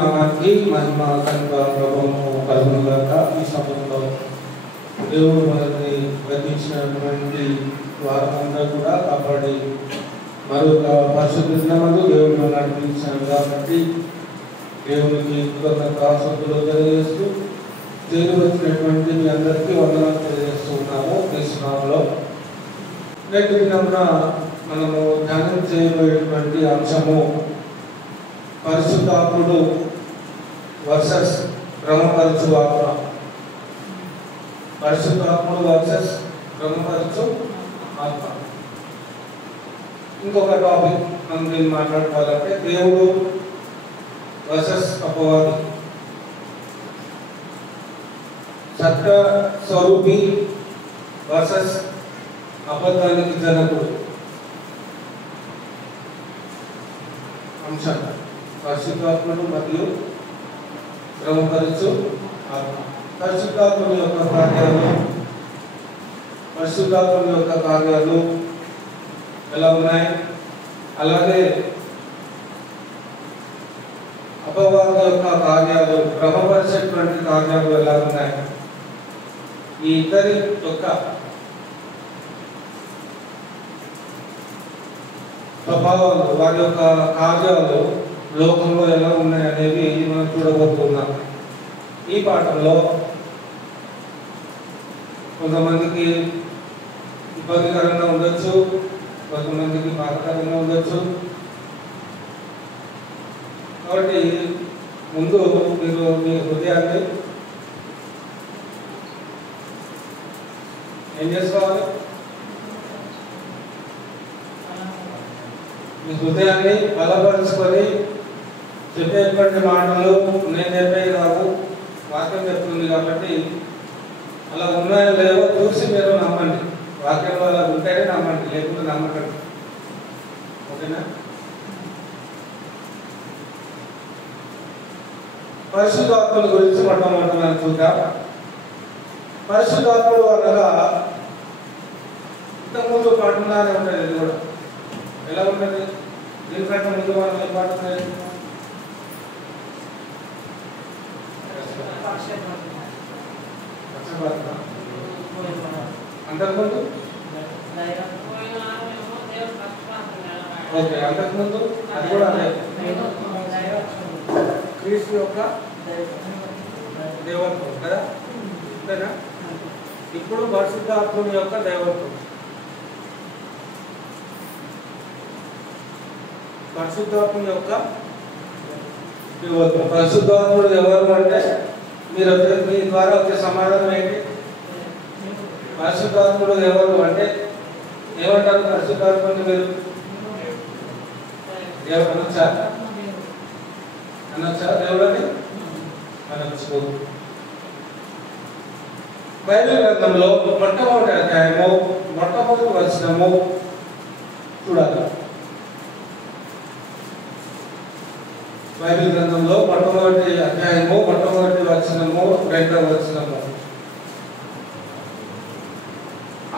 నామానికి మహిమ కనుక ప్రభావము కలుగునుగాక. ఈ సమయంలో దేవుడు మనల్ని గతించినటువంటి వారందరూ కూడా కాపాడి మరొక పరిశుద్ధ దినమందు దేవుడు మనం నడిపించాడు కాబట్టి దేవునికి కృతజ్ఞతాస్తుతులు తెలియజేస్తూ దేవుడు వచ్చినటువంటి మీ అందరికీ వందనాలు తెలియజేస్తూ ఉన్నాము. క్రీస్తునామములో నేటి దినమున మనము ధ్యానం చేయబోయేటువంటి అంశము పరిశుద్ధాత్ముడు వర్సెస్ భ్రమపరచు ఆత్మ. పరిశుద్ధాత్ముడు వర్సెస్ భ్రమపరచు ఆత్మ. ఇంకొక టాపిక్ మనం దీన్ని మాట్లాడుకోవాలంటే దేవుడు వర్సెస్ అపవాది. సత్య స్వరూపి వర్సెస్ అబద్ధానికి జనకుడు. అంశం పరిశుద్ధాత్ముడు మరియు భ్రమపరచు ఆత్మ. పరిశుద్ధాత్ముని యొక్క కార్యాలు ఎలా ఉన్నాయి, అలాగే అపవాది యొక్క కార్యాలు, భ్రమపరిచేటువంటి కార్యాలు ఎలా ఉన్నాయి, ఈ ఇద్దరి యొక్క స్వభావాలు, వారి యొక్క కార్యాలు లోకంలో ఎలా ఉన్నాయి అనేవి మనం చూడబోతున్నాం. ఈ పాఠంలో కొంతమందికి ఇబ్బందికరంగా ఉండొచ్చు, కొంతమందికి బాధకరంగా ఉండొచ్చు. కాబట్టి ముందు మీరు మీ హృదయాన్ని ఏం చేసుకోవాలి? మీ హృదయాన్ని బలపరుచుకొని చెప్పేటువంటి మాటలు నేను చెప్పేది కాదు, వాక్యం చెప్తుంది కాబట్టి అలా ఉన్నాయో లేవో చూసి మీరు నమ్మండి. వాక్యంలో అలా ఉంటేనే నమ్మండి, లేకుంటే నమ్మకండి. ఓకేనా? పరిశుద్ధాత్మల గురించి మొట్టమొదటి చూద్దాం. పరిశుద్ధాత్ముడు అనగా ఇంతకుముందు పాఠంలానే ఉంటుంది. ఇది కూడా ఎలా ఉంటుంది? దీనికంటే ముందు మనం ఏం పాఠం నేర్చుకున్నాం? అంతకుముందు ఓకే, అంతకుముందు అది కూడా అదే క్రీస్తు యొక్క దేవత్వం కదా, అంతేనా? ఇప్పుడు పరిశుద్ధాత్ముని యొక్క దేవత్వం. పరిశుద్ధాత్ముని యొక్క దేవత్వం. పరిశుద్ధాత్ముడు ఎవరు అంటే మీరు మీ ద్వారా వచ్చే సమాధానం ఏంటి? పరిశుద్ధాత్ముడు ఎవరు అంటే ఏమంటారు? పరిశుద్ధాత్ముని మీరు అనొచ్చా? దేవుడని అనొచ్చు. బైబిల్ గ్రంథంలో మొట్టమొదటి అధ్యాయము మొట్టమొదటి వచనము చూడాలి. బైబిల్ గ్రంథంలో మొట్టమొదటి అధ్యాయము మొట్టమొదటి వచనము 2వ వచనము.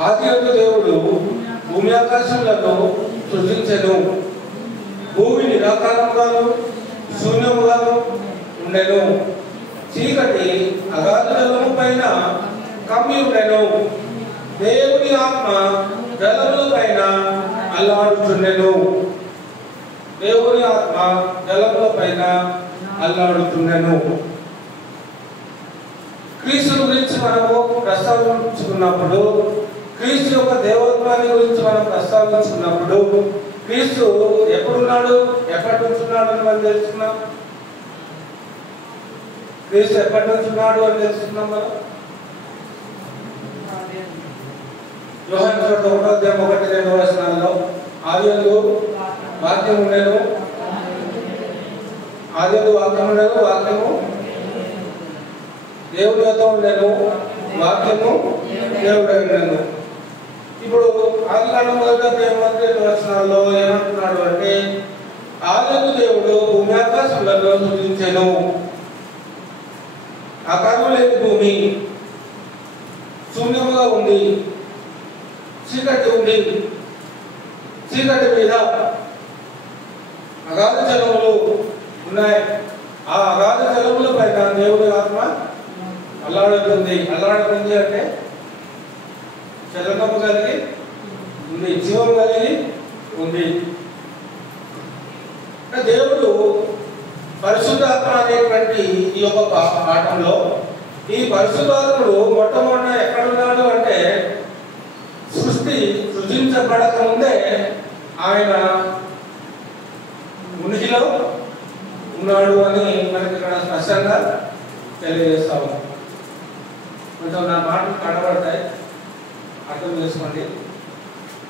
ఆదియందు దేవుడు భూమి ఆకాశములను సృజించెను. భూమి నిరాకారముగాను శూన్యముగాను ఉండెను. చీకటి అగాధ జలము పైన కమ్మి ఉండెను. దేవుని ఆత్మ జలముల పైన అల్లాడుచుండెను. దేవుని ఆత్మ జలముల పైన అల్లాడుచుండెను. క్రీస్తు గురించి మనము ప్రస్తావించుకున్నప్పుడు, క్రీస్తు యొక్క దేవత్వాన్ని గురించి మనం ప్రస్తావించుకున్నప్పుడు, క్రీస్తు ఎప్పుడున్నాడు, ఎప్పటి నుంచి ఉన్నాడు అని మనం తెలుసుకున్నాం. క్రీస్తు ఎప్పటి నుంచి ఉన్నాడు అని తెలుసుకున్నాం మనం. యోహాను సువార్త 1:1-2 వచనాల్లో ఆదియందు వాక్యం ఉండెను, ఆదియందు వాక్యం ఉండెను, వాక్యము దేవుని వద్ద ఉండెను, వాక్యము దేవుడై ఉండెను. ఇప్పుడు ఆదికాండం 1:2 వచనాల్లో ఏమంటున్నాడు అంటే ఆదియందు దేవుడు భూమి ఆకాశములను సృజించెను. ఆకాశం లేని భూమి శూన్యముగా ఉంది, చీకటి ఉంది. చీకటి మీద అగాధ జలములు ఉన్నాయి. ఆ అగాధ జలముల పైన దేవుడి ఆత్మ అల్లాడుతుంది. అల్లాడుతుంది అంటే చలనము కలిగి ఉంది, జీవం కలిగి ఉంది. దేవుడు పరిశుద్ధాత్మ అనేటువంటి ఈ యొక్క పాఠంలో ఈ పరిశుద్ధాత్ముడు మొట్టమొదట ఎక్కడున్నాడు అంటే సృష్టి సృజించబడక ముందే ఆయన ఉనికిలో ఉన్నాడు అని మనకి ఇక్కడ స్పష్టంగా తెలియజేస్తాము. కొంచెం నా మాటలు కనబడతాయి, అర్థం చేసుకోండి.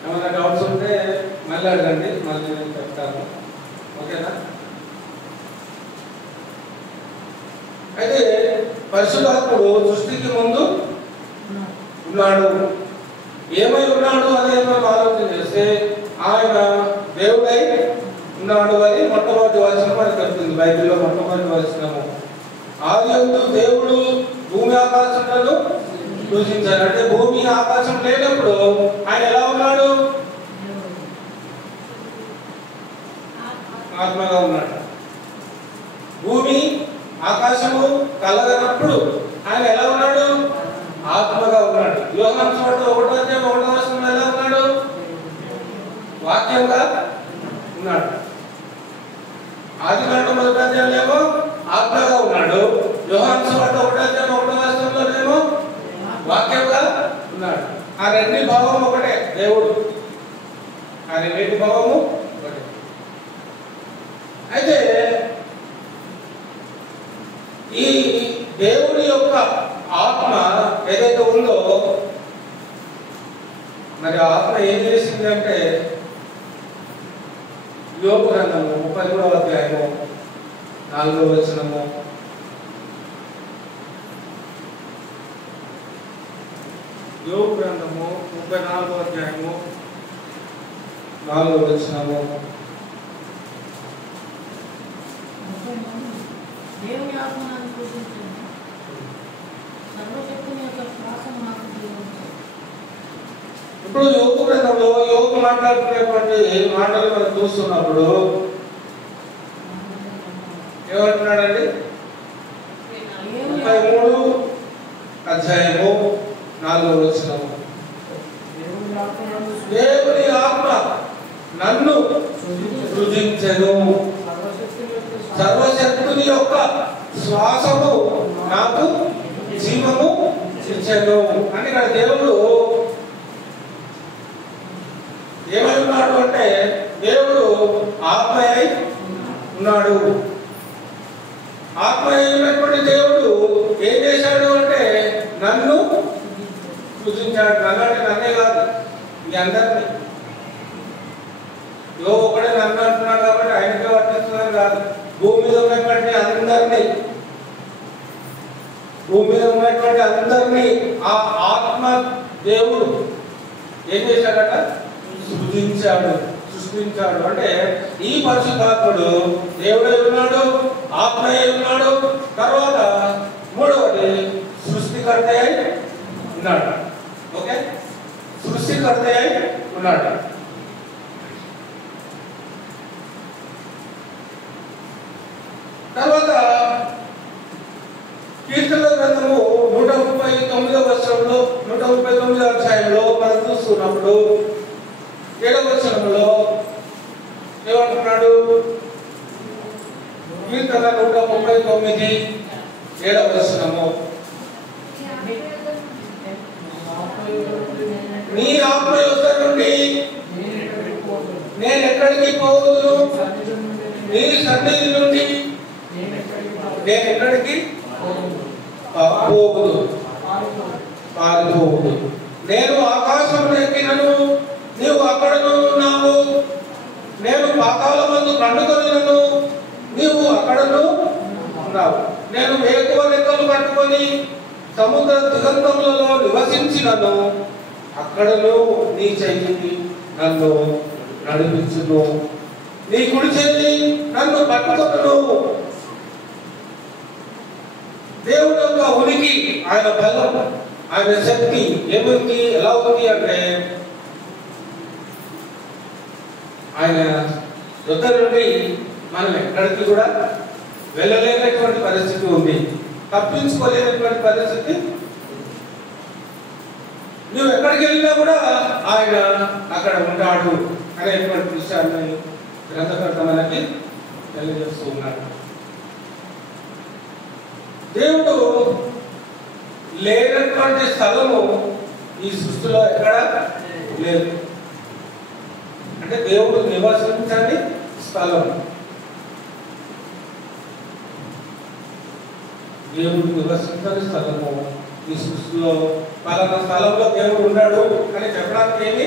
ఏమైనా డౌట్స్ ఉంటే మళ్ళీ అడగండి, మళ్ళీ నేను చెప్తాను. ఓకేనా? అయితే పరిశుద్ధాత్ముడు సృష్టికి ముందు ఉన్నాడు. ఏమై ఉన్నాడు అనేది మనం ఆలోచన చేస్తే ఆయన దేవుడై ఉన్నాడు అని మొట్టమొదటి వచనం మనకు చెప్తుంది. బైబిల్లో మొట్టమొదటి వచనము, ఆదియందు దేవుడు భూమి ఆకాశములను సృజించాడు. అంటే భూమి ఆకాశం లేనప్పుడు ఆయన ఎలా ఉన్నాడు? ఆత్మగా ఉన్నాడు. భూమి ఆకాశము కలగనప్పుడు ఆయన ఎలా ఉన్నాడు? ఆత్మగా ఉన్నాడు. యోహాను సువార్త 1:1 ఎలా ఉన్నాడు? వాక్యంగా ఉన్నాడు. ఆదికాండం 1:1 ఆత్మగా ఉన్నాడు. యోహాను సువార్త 1:1 వాక్యంగా ఉన్నాడు. ఆ రెండు భావం ఒకటే, దేవుడు. ఆ రెండింటి భావము ఒకటే. అయితే ఈ దేవుడి యొక్క ఆత్మ ఏదైతే ఉందో మరి ఆత్మ ఏం చేసింది అంటే యోబు గ్రంథము 33వ అధ్యాయము 4వ వచనము, యోబు గ్రంథము 34వ అధ్యాయము 4వ వచనము, దేవుని ఆత్మను పూజించండి, సర్వశక్తుని యొక్క శ్వాసము నాకు జీవించు. ఇప్పుడు యోబు గ్రంథంలో యోబు మాట్లాడుతున్నటువంటి మాటలు మనం చూస్తున్నప్పుడు ఏమంటున్నాడండి? 33వ అధ్యాయము 4వ వచనము, దేవుని ఆత్మ నన్ను సృజించెను, సర్వశక్తుని యొక్క శ్వాసము నాకు జీవము ఇచ్చెను. అని ఇక్కడ దేవుడు ఏమై ఉన్నాడు అంటే దేవుడు ఆత్మయై ఉన్నాడు. ఆత్మయై ఉన్నటువంటి దేవుడు ఏం చేశాడు అంటే నన్ను సృజించాడు. నన్ను అంటే నన్నే కాదు, మీ అందరినీ. ఒకడే నన్ను అంటున్నాడు కాబట్టి ఆయనకే వర్తిస్తున్నాను కాదు, భూమి మీద ఉన్నటువంటి అందరినీ, భూమి మీద ఉన్నటువంటి అందరినీ ఆ ఆత్మ దేవుడు ఏం చేశాడట? సృష్టించాడు. అంటే ఈ పరిశుద్ధాత్ముడు దేవుడై ఉన్నాడు, ఆత్మయై ఉన్నాడు. తర్వాత మూడవది సృష్టికర్త అయి ఉన్నాడు. ఓకే, సృష్టికర్త అయి ఉన్నాడు. తర్వాత కీర్తనల గ్రంథము 139వ వచనంలో 139వ అధ్యాయంలో మనం చూస్తున్నప్పుడు 7వ వచనంలో ఏమంటున్నాడు? కీర్తన 139 7వ వచనము, నీ ఆత్మ యొద్ద నుండి నేను ఎక్కడికి పోదును, నీ సన్నిధి నుండి నేను ఎక్కడికి పోవుదు, పారిపోవుదు. నేను ఆకాశంలో ఎక్కినను నీవు అక్కడను ఉన్నావు, నేను పాతాళమందు పండుకొనినను నీవు అక్కడను ఉన్నావు, నేను వేకువ రెక్కలు పట్టుకొని సముద్ర దిగంతములలో నివసించినను అక్కడను నీ చెయ్యి నన్ను నడిపించును, నీ కుడి చెయ్యి నన్ను పట్టుకొను. దేవుడు యొక్క ఉనికి, ఆయన బలం, ఆయన శక్తి ఏముంది, ఎలా ఉంది అంటే ఆయన యొద్ద నుండి మనం ఎక్కడికి కూడా వెళ్ళలేనటువంటి పరిస్థితి ఉంది, తప్పించుకోలేనటువంటి పరిస్థితి. నువ్వు ఎక్కడికి వెళ్ళినా కూడా ఆయన అక్కడ ఉంటాడు అనేటువంటి విషయాన్ని గ్రంథకర్త మనకి తెలియజేస్తూ ఉన్నాడు. దేవుడు లేనటువంటి స్థలము ఈ సృష్టిలో ఎక్కడ లేదు. అంటే దేవుడు నివసించని స్థలం, దేవుడు నివసించని స్థలము ఈ సృష్టిలో పలానా స్థలంలో దేవుడు ఉన్నాడు అని చెప్పడానికి ఏమి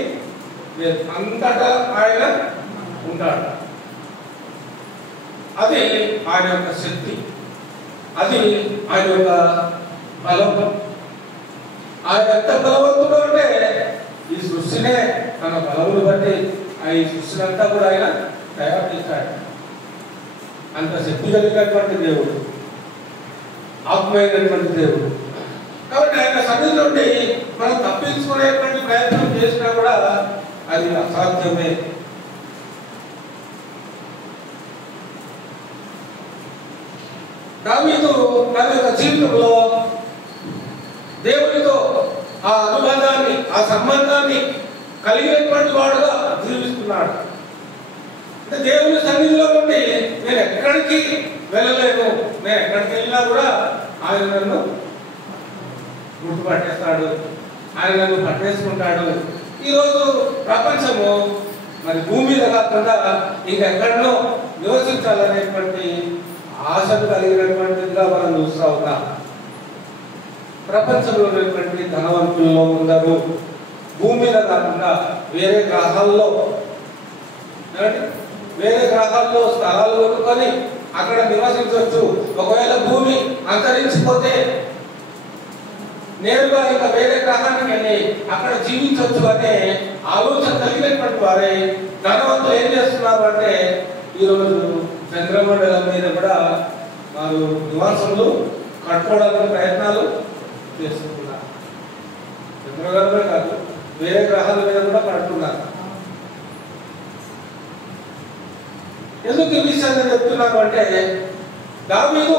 లేదు. అంతటా ఆయన ఉంటాడు. అది ఆయన యొక్క శక్తి, అది ఆయన యొక్క బలం. ఆయన ఎంత బలవంతుడు అంటే ఈ సృష్టినే తన బలమును బట్టి ఈ సృష్టిని అంతా కూడా ఆయన తయారు చేశాడు. అంత శక్తి కలిగినటువంటి దేవుడు, ఆత్మైనటువంటి దేవుడు. కాబట్టి ఆయన సన్నిధి నుండి మనం తప్పించుకునేటువంటి ప్రయత్నం చేసినా కూడా అది అసాధ్యమే. దావీదు తన యొక్క జీవితంలో దేవునితో ఆ అనుబంధాన్ని, ఆ సంబంధాన్ని కలిగినటువంటి వాడుగా జీవిస్తున్నాడు. అంటే దేవుని సన్నిధిలో నుండి నేను ఎక్కడికి వెళ్ళలేను, నేను ఎక్కడికి వెళ్ళినా కూడా ఆయన నన్ను గుర్తుపట్టేస్తాడు, ఆయన నన్ను పట్టేసుకుంటాడు. ఈరోజు ప్రపంచము మరి భూమి మీద కాకుండా ఇంకెక్కడనో నివసించాలనేటువంటి ఆశలు కలిగినటువంటిదిగా మనం చూస్తూ ఉన్నాం. ప్రపంచంలో ఉన్నటువంటి ధనవంతుల్లో ఉందరు భూమి మీద కాకుండా వేరే గ్రహాల్లో స్థలాలు కొనుక్కొని అక్కడ నివసించవచ్చు. ఒకవేళ భూమి అంతరించిపోతే నేరుగా ఇంకా వేరే గ్రహానికి వెళ్ళి అక్కడ జీవించవచ్చు అనే ఆలోచన కలిగినటువంటి వారే ధనవంతులు ఏం చేస్తున్నారు అంటే ఈరోజు చంద్రమండలం మీద కూడా వారు నివాసములు కట్టుకోవడానికి ప్రయత్నాలు చేస్తున్నారు. చంద్రగ్రహమే కాదు, వేరే గ్రహాల మీద కూడా కడుతున్నారు. ఎందుకు ఈ విషయాన్ని చెప్తున్నాను అంటే దావీదు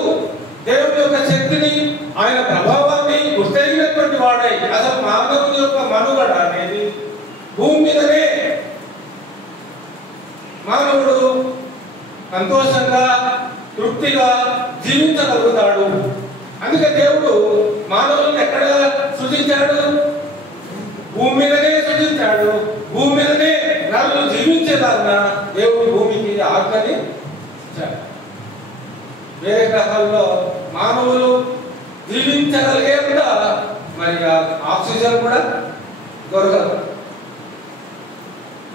దేవుని యొక్క శక్తిని, ఆయన ప్రభావాన్ని గుర్తెరిగినటువంటి వాడై అసలు మానవుని యొక్క మనుగడ అనేది భూమి మీదనే మానవుడు సంతోషంగా తృప్తిగా జీవించగలుగుతాడు. అందుకే దేవుడు మానవులను ఎక్కడ సృజించాడు? భూమి మీదనే సృజించాడు. భూమి మీదనే నరులు జీవించేదాన్నా దేవుడు భూమికి ఆజ్ఞని ఇచ్చాడు. వేరే గ్రహాల్లో మానవులు జీవించగలిగేంత మరి ఆక్సిజన్ కూడా దొరకదు.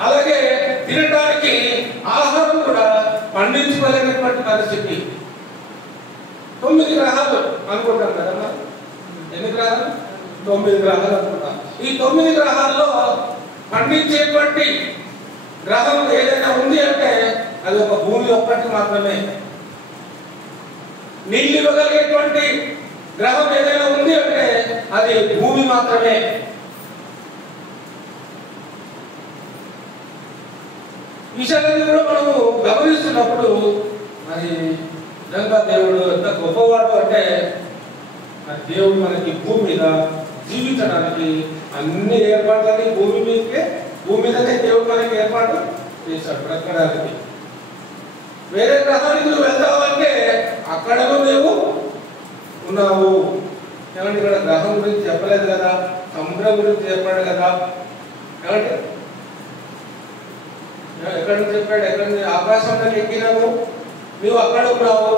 అలాగే తినడానికి ఆహారం కూడా పండించుకోలేనటువంటి పరిస్థితి. 9 గ్రహాలు అనుకుంటాం కదా, ఎన్ని గ్రహాలు? 9 గ్రహాలు అనుకుంటాం. ఈ 9 గ్రహాల్లో పండించేటువంటి గ్రహం ఏదైనా ఉంది అంటే అది ఒక భూమి ఒక్కటి మాత్రమే. నీళ్ళు ఇవ్వగలిగేటువంటి గ్రహం ఏదైనా ఉంది అంటే అది భూమి మాత్రమే. విషయాన్ని కూడా మనము గమనిస్తున్నప్పుడు మరి నిజంగా దేవుడు ఎంత గొప్పవాడు అంటే దేవుడు మనకి భూమి మీద జీవించడానికి అన్ని ఏర్పాట్లని భూమి మీదనే దేవుడు మనకి ఏర్పాటు చేశాడు బ్రతకడానికి. వేరే గ్రహానికి నువ్వు వెళ్తావంటే అక్కడను నువ్వు ఉన్నావు. ఏమంటే ఇక్కడ గ్రహం గురించి చెప్పలేదు కదా, సముద్రం గురించి చెప్పాడు కదా. ఏమంటే ఎక్కడ నుంచి చెప్పాడు? ఎక్కడ నుంచి ఆకాశంలోకి ఎక్కినావు, నువ్వు అక్కడ ఉన్నావు.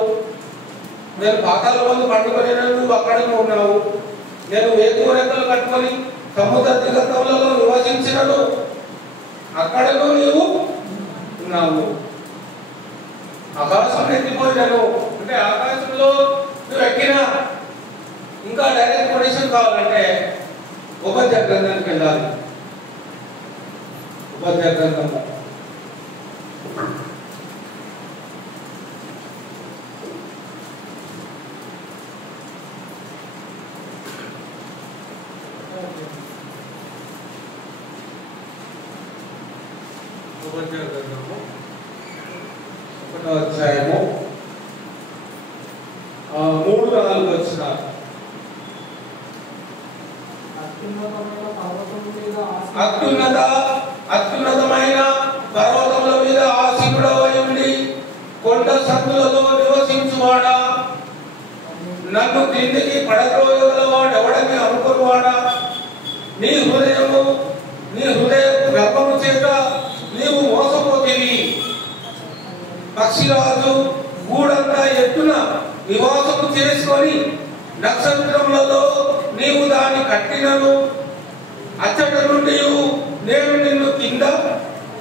నేను పాతాల మందు పండుకొనినాను, నువ్వు అక్కడనే ఉన్నావు. నేను వేకువ రెక్కలు కట్టుకొని సముద్ర దిగంతములలో నివసించినను అక్కడను నీవు ఉన్నావు. ఆకాశం ఎక్కిపోయినాను అంటే ఆకాశంలో నువ్వు ఎక్కినా ఇంకా డైరెక్ట్ కొటేషన్ కావాలంటే ఉపద్య గ్రంథానికి వెళ్ళాలి. ఉపద్య గ్రంథము ఉపద్య గ్రంథము 1వ అధ్యాయము నన్ను క్రిందికి పడద్రోయగలవాడు ఎవడని అనుకున్నవాడా? నీ హృదయ గర్భము చేత నీవు మోసపోతేవి. పక్షిరాజు గూడంతా ఎత్తున నివాసము చేసుకొని నక్షత్రములలో నీవు దాన్ని కట్టినను అచ్చట నుండి నేను నిన్ను కింద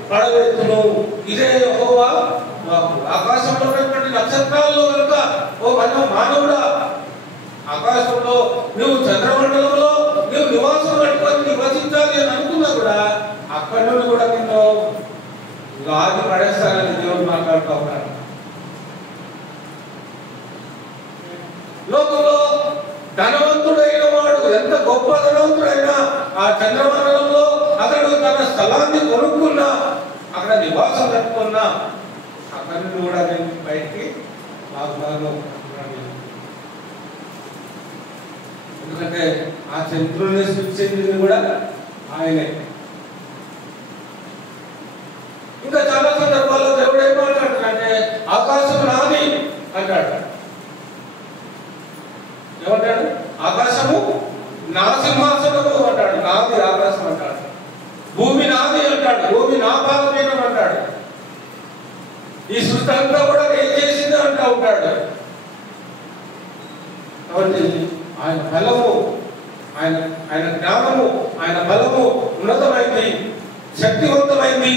పడవేతును. ఇదే యెహోవా వాక్కు. ఆకాశంలో ఉన్నటువంటి నక్షత్రాల్లో కనుక ఓ మానవుడా, ఆకాశంలో నువ్వు చంద్రమండలంలో నువ్వు నివాసం కట్టుకొని నివసించాలి అని అనుకున్నా కూడా అక్కడి నుండి కూడా నిన్ను లాగి పడేస్తానని దేవుడు మాట్లాడుతూ ఉన్నాడు. లోకంలో ధనవంతుడైన వాడు ఎంత గొప్ప ధనవంతుడైనా ఆ చంద్రమండలంలో అతడు తన స్థలాన్ని కొనుక్కున్నా, అక్కడ నివాసం కట్టుకున్నా, అక్కడి నుండి కూడా నేను బయటికి లాగుతాను. ఎందుకంటే ఆ చంద్రుడిని సృష్టించింది కూడా ఆయనే. ఇంకా చాలా సందర్భాల్లో దేవుడు ఏం మాట్లాడుతాడంటే ఆకాశం నాది అంటాడు. ఏమంటాడు? ఆకాశము నా సింహాసనము అంటాడు. నాది ఆకాశం అంటాడు. భూమి నాది అంటాడు. భూమి నా పాదపీఠం అంటాడు. ఈ సృష్టి అంతా కూడా ఏం చేసింది అంటూ ఉంటాడు. కాబట్టి ఆయన బలము, ఆయన జ్ఞానము, ఆయన బలము ఉన్నతమైంది, శక్తివంతమైంది,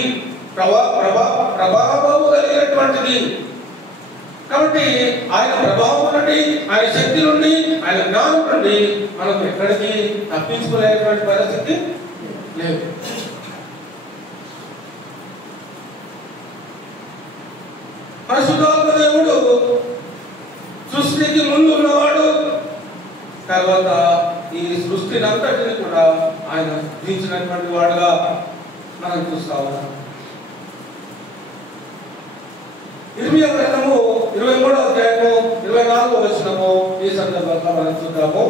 ప్రభావము కలిగినటువంటిది. కాబట్టి ఆయన ప్రభావం నుండి, ఆయన శక్తి నుండి, ఆయన జ్ఞానం నుండి మనం ఎక్కడికి తప్పించుకోలేనటువంటి పరిస్థితి లేదు. పరిశుద్ధాత్మ దేవుడు సృష్టికి ముందు ఉన్నవాడు, తర్వాత ఈ సృష్టిని అంతటిని కూడా ఆయన జీవించినటువంటి వాడుగా మనం చూస్తా ఉన్నాం. ఇర్మియా గ్రంథము 23వ అధ్యాయము 24వ వచనము ఈ సందర్భంగా మనం చూద్దాము.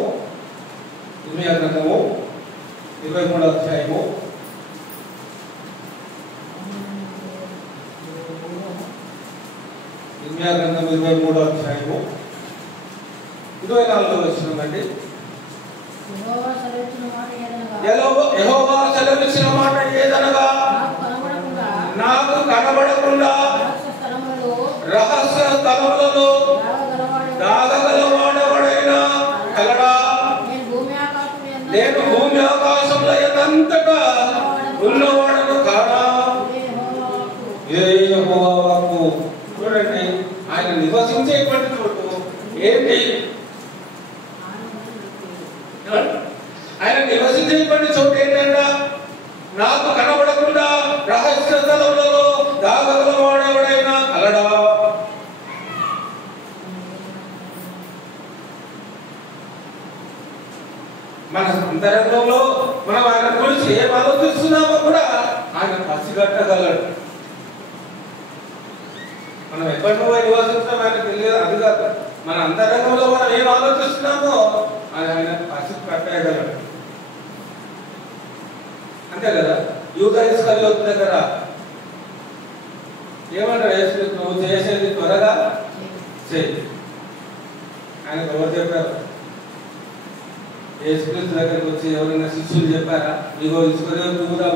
ఇర్మియా గ్రంథము 23వ అధ్యాయము 23వ అధ్యాయము 24వ వచనం అండి. యెహోవా సెలవిచ్చిన మాట ఏదనగా, నాకు కనబడకుండా రహస్య స్థలములలో దాగగలవాడెవడైనా కలడా? నేను భూమి ఆకాశంలో ఎంతటా ఉన్నవాడను కాడా? యెహోవా వాక్కు. చూడండి, ఆయన నివసించేటువంటి చోటు ఏంటి? ఆయన నివసించేటువంటి చోటు ఏంటంట? నాకు కనబడకుండా రహస్య స్థలములలో దాగగలవాడెవడైనా కలడా? మన అంతరంగంలో మనం ఆయన గురించి ఏం ఆలోచిస్తున్నామో కూడా ఆయన పసిగట్టగలడు. మనం ఎక్కడి పోయి నివసిస్తున్నాం ఆయన తెలియదు, అది కాదు. మన అంతరంగంలో మనం ఏం ఆలోచిస్తున్నామో ఆయన పసిగట్టగలడు. అంతే కదా. యూదా ఇస్కరియోతు దగ్గర ఏమంటారు? యేసు, నువ్వు చేసేది త్వరగా చేయి. ఆయన ఎవరు చెప్పారు? యేసుక్రీస్తు దగ్గరికి వచ్చి ఎవరైనా శిష్యులు చెప్పారా? ఇగో ఇస్కరియోతు యూదా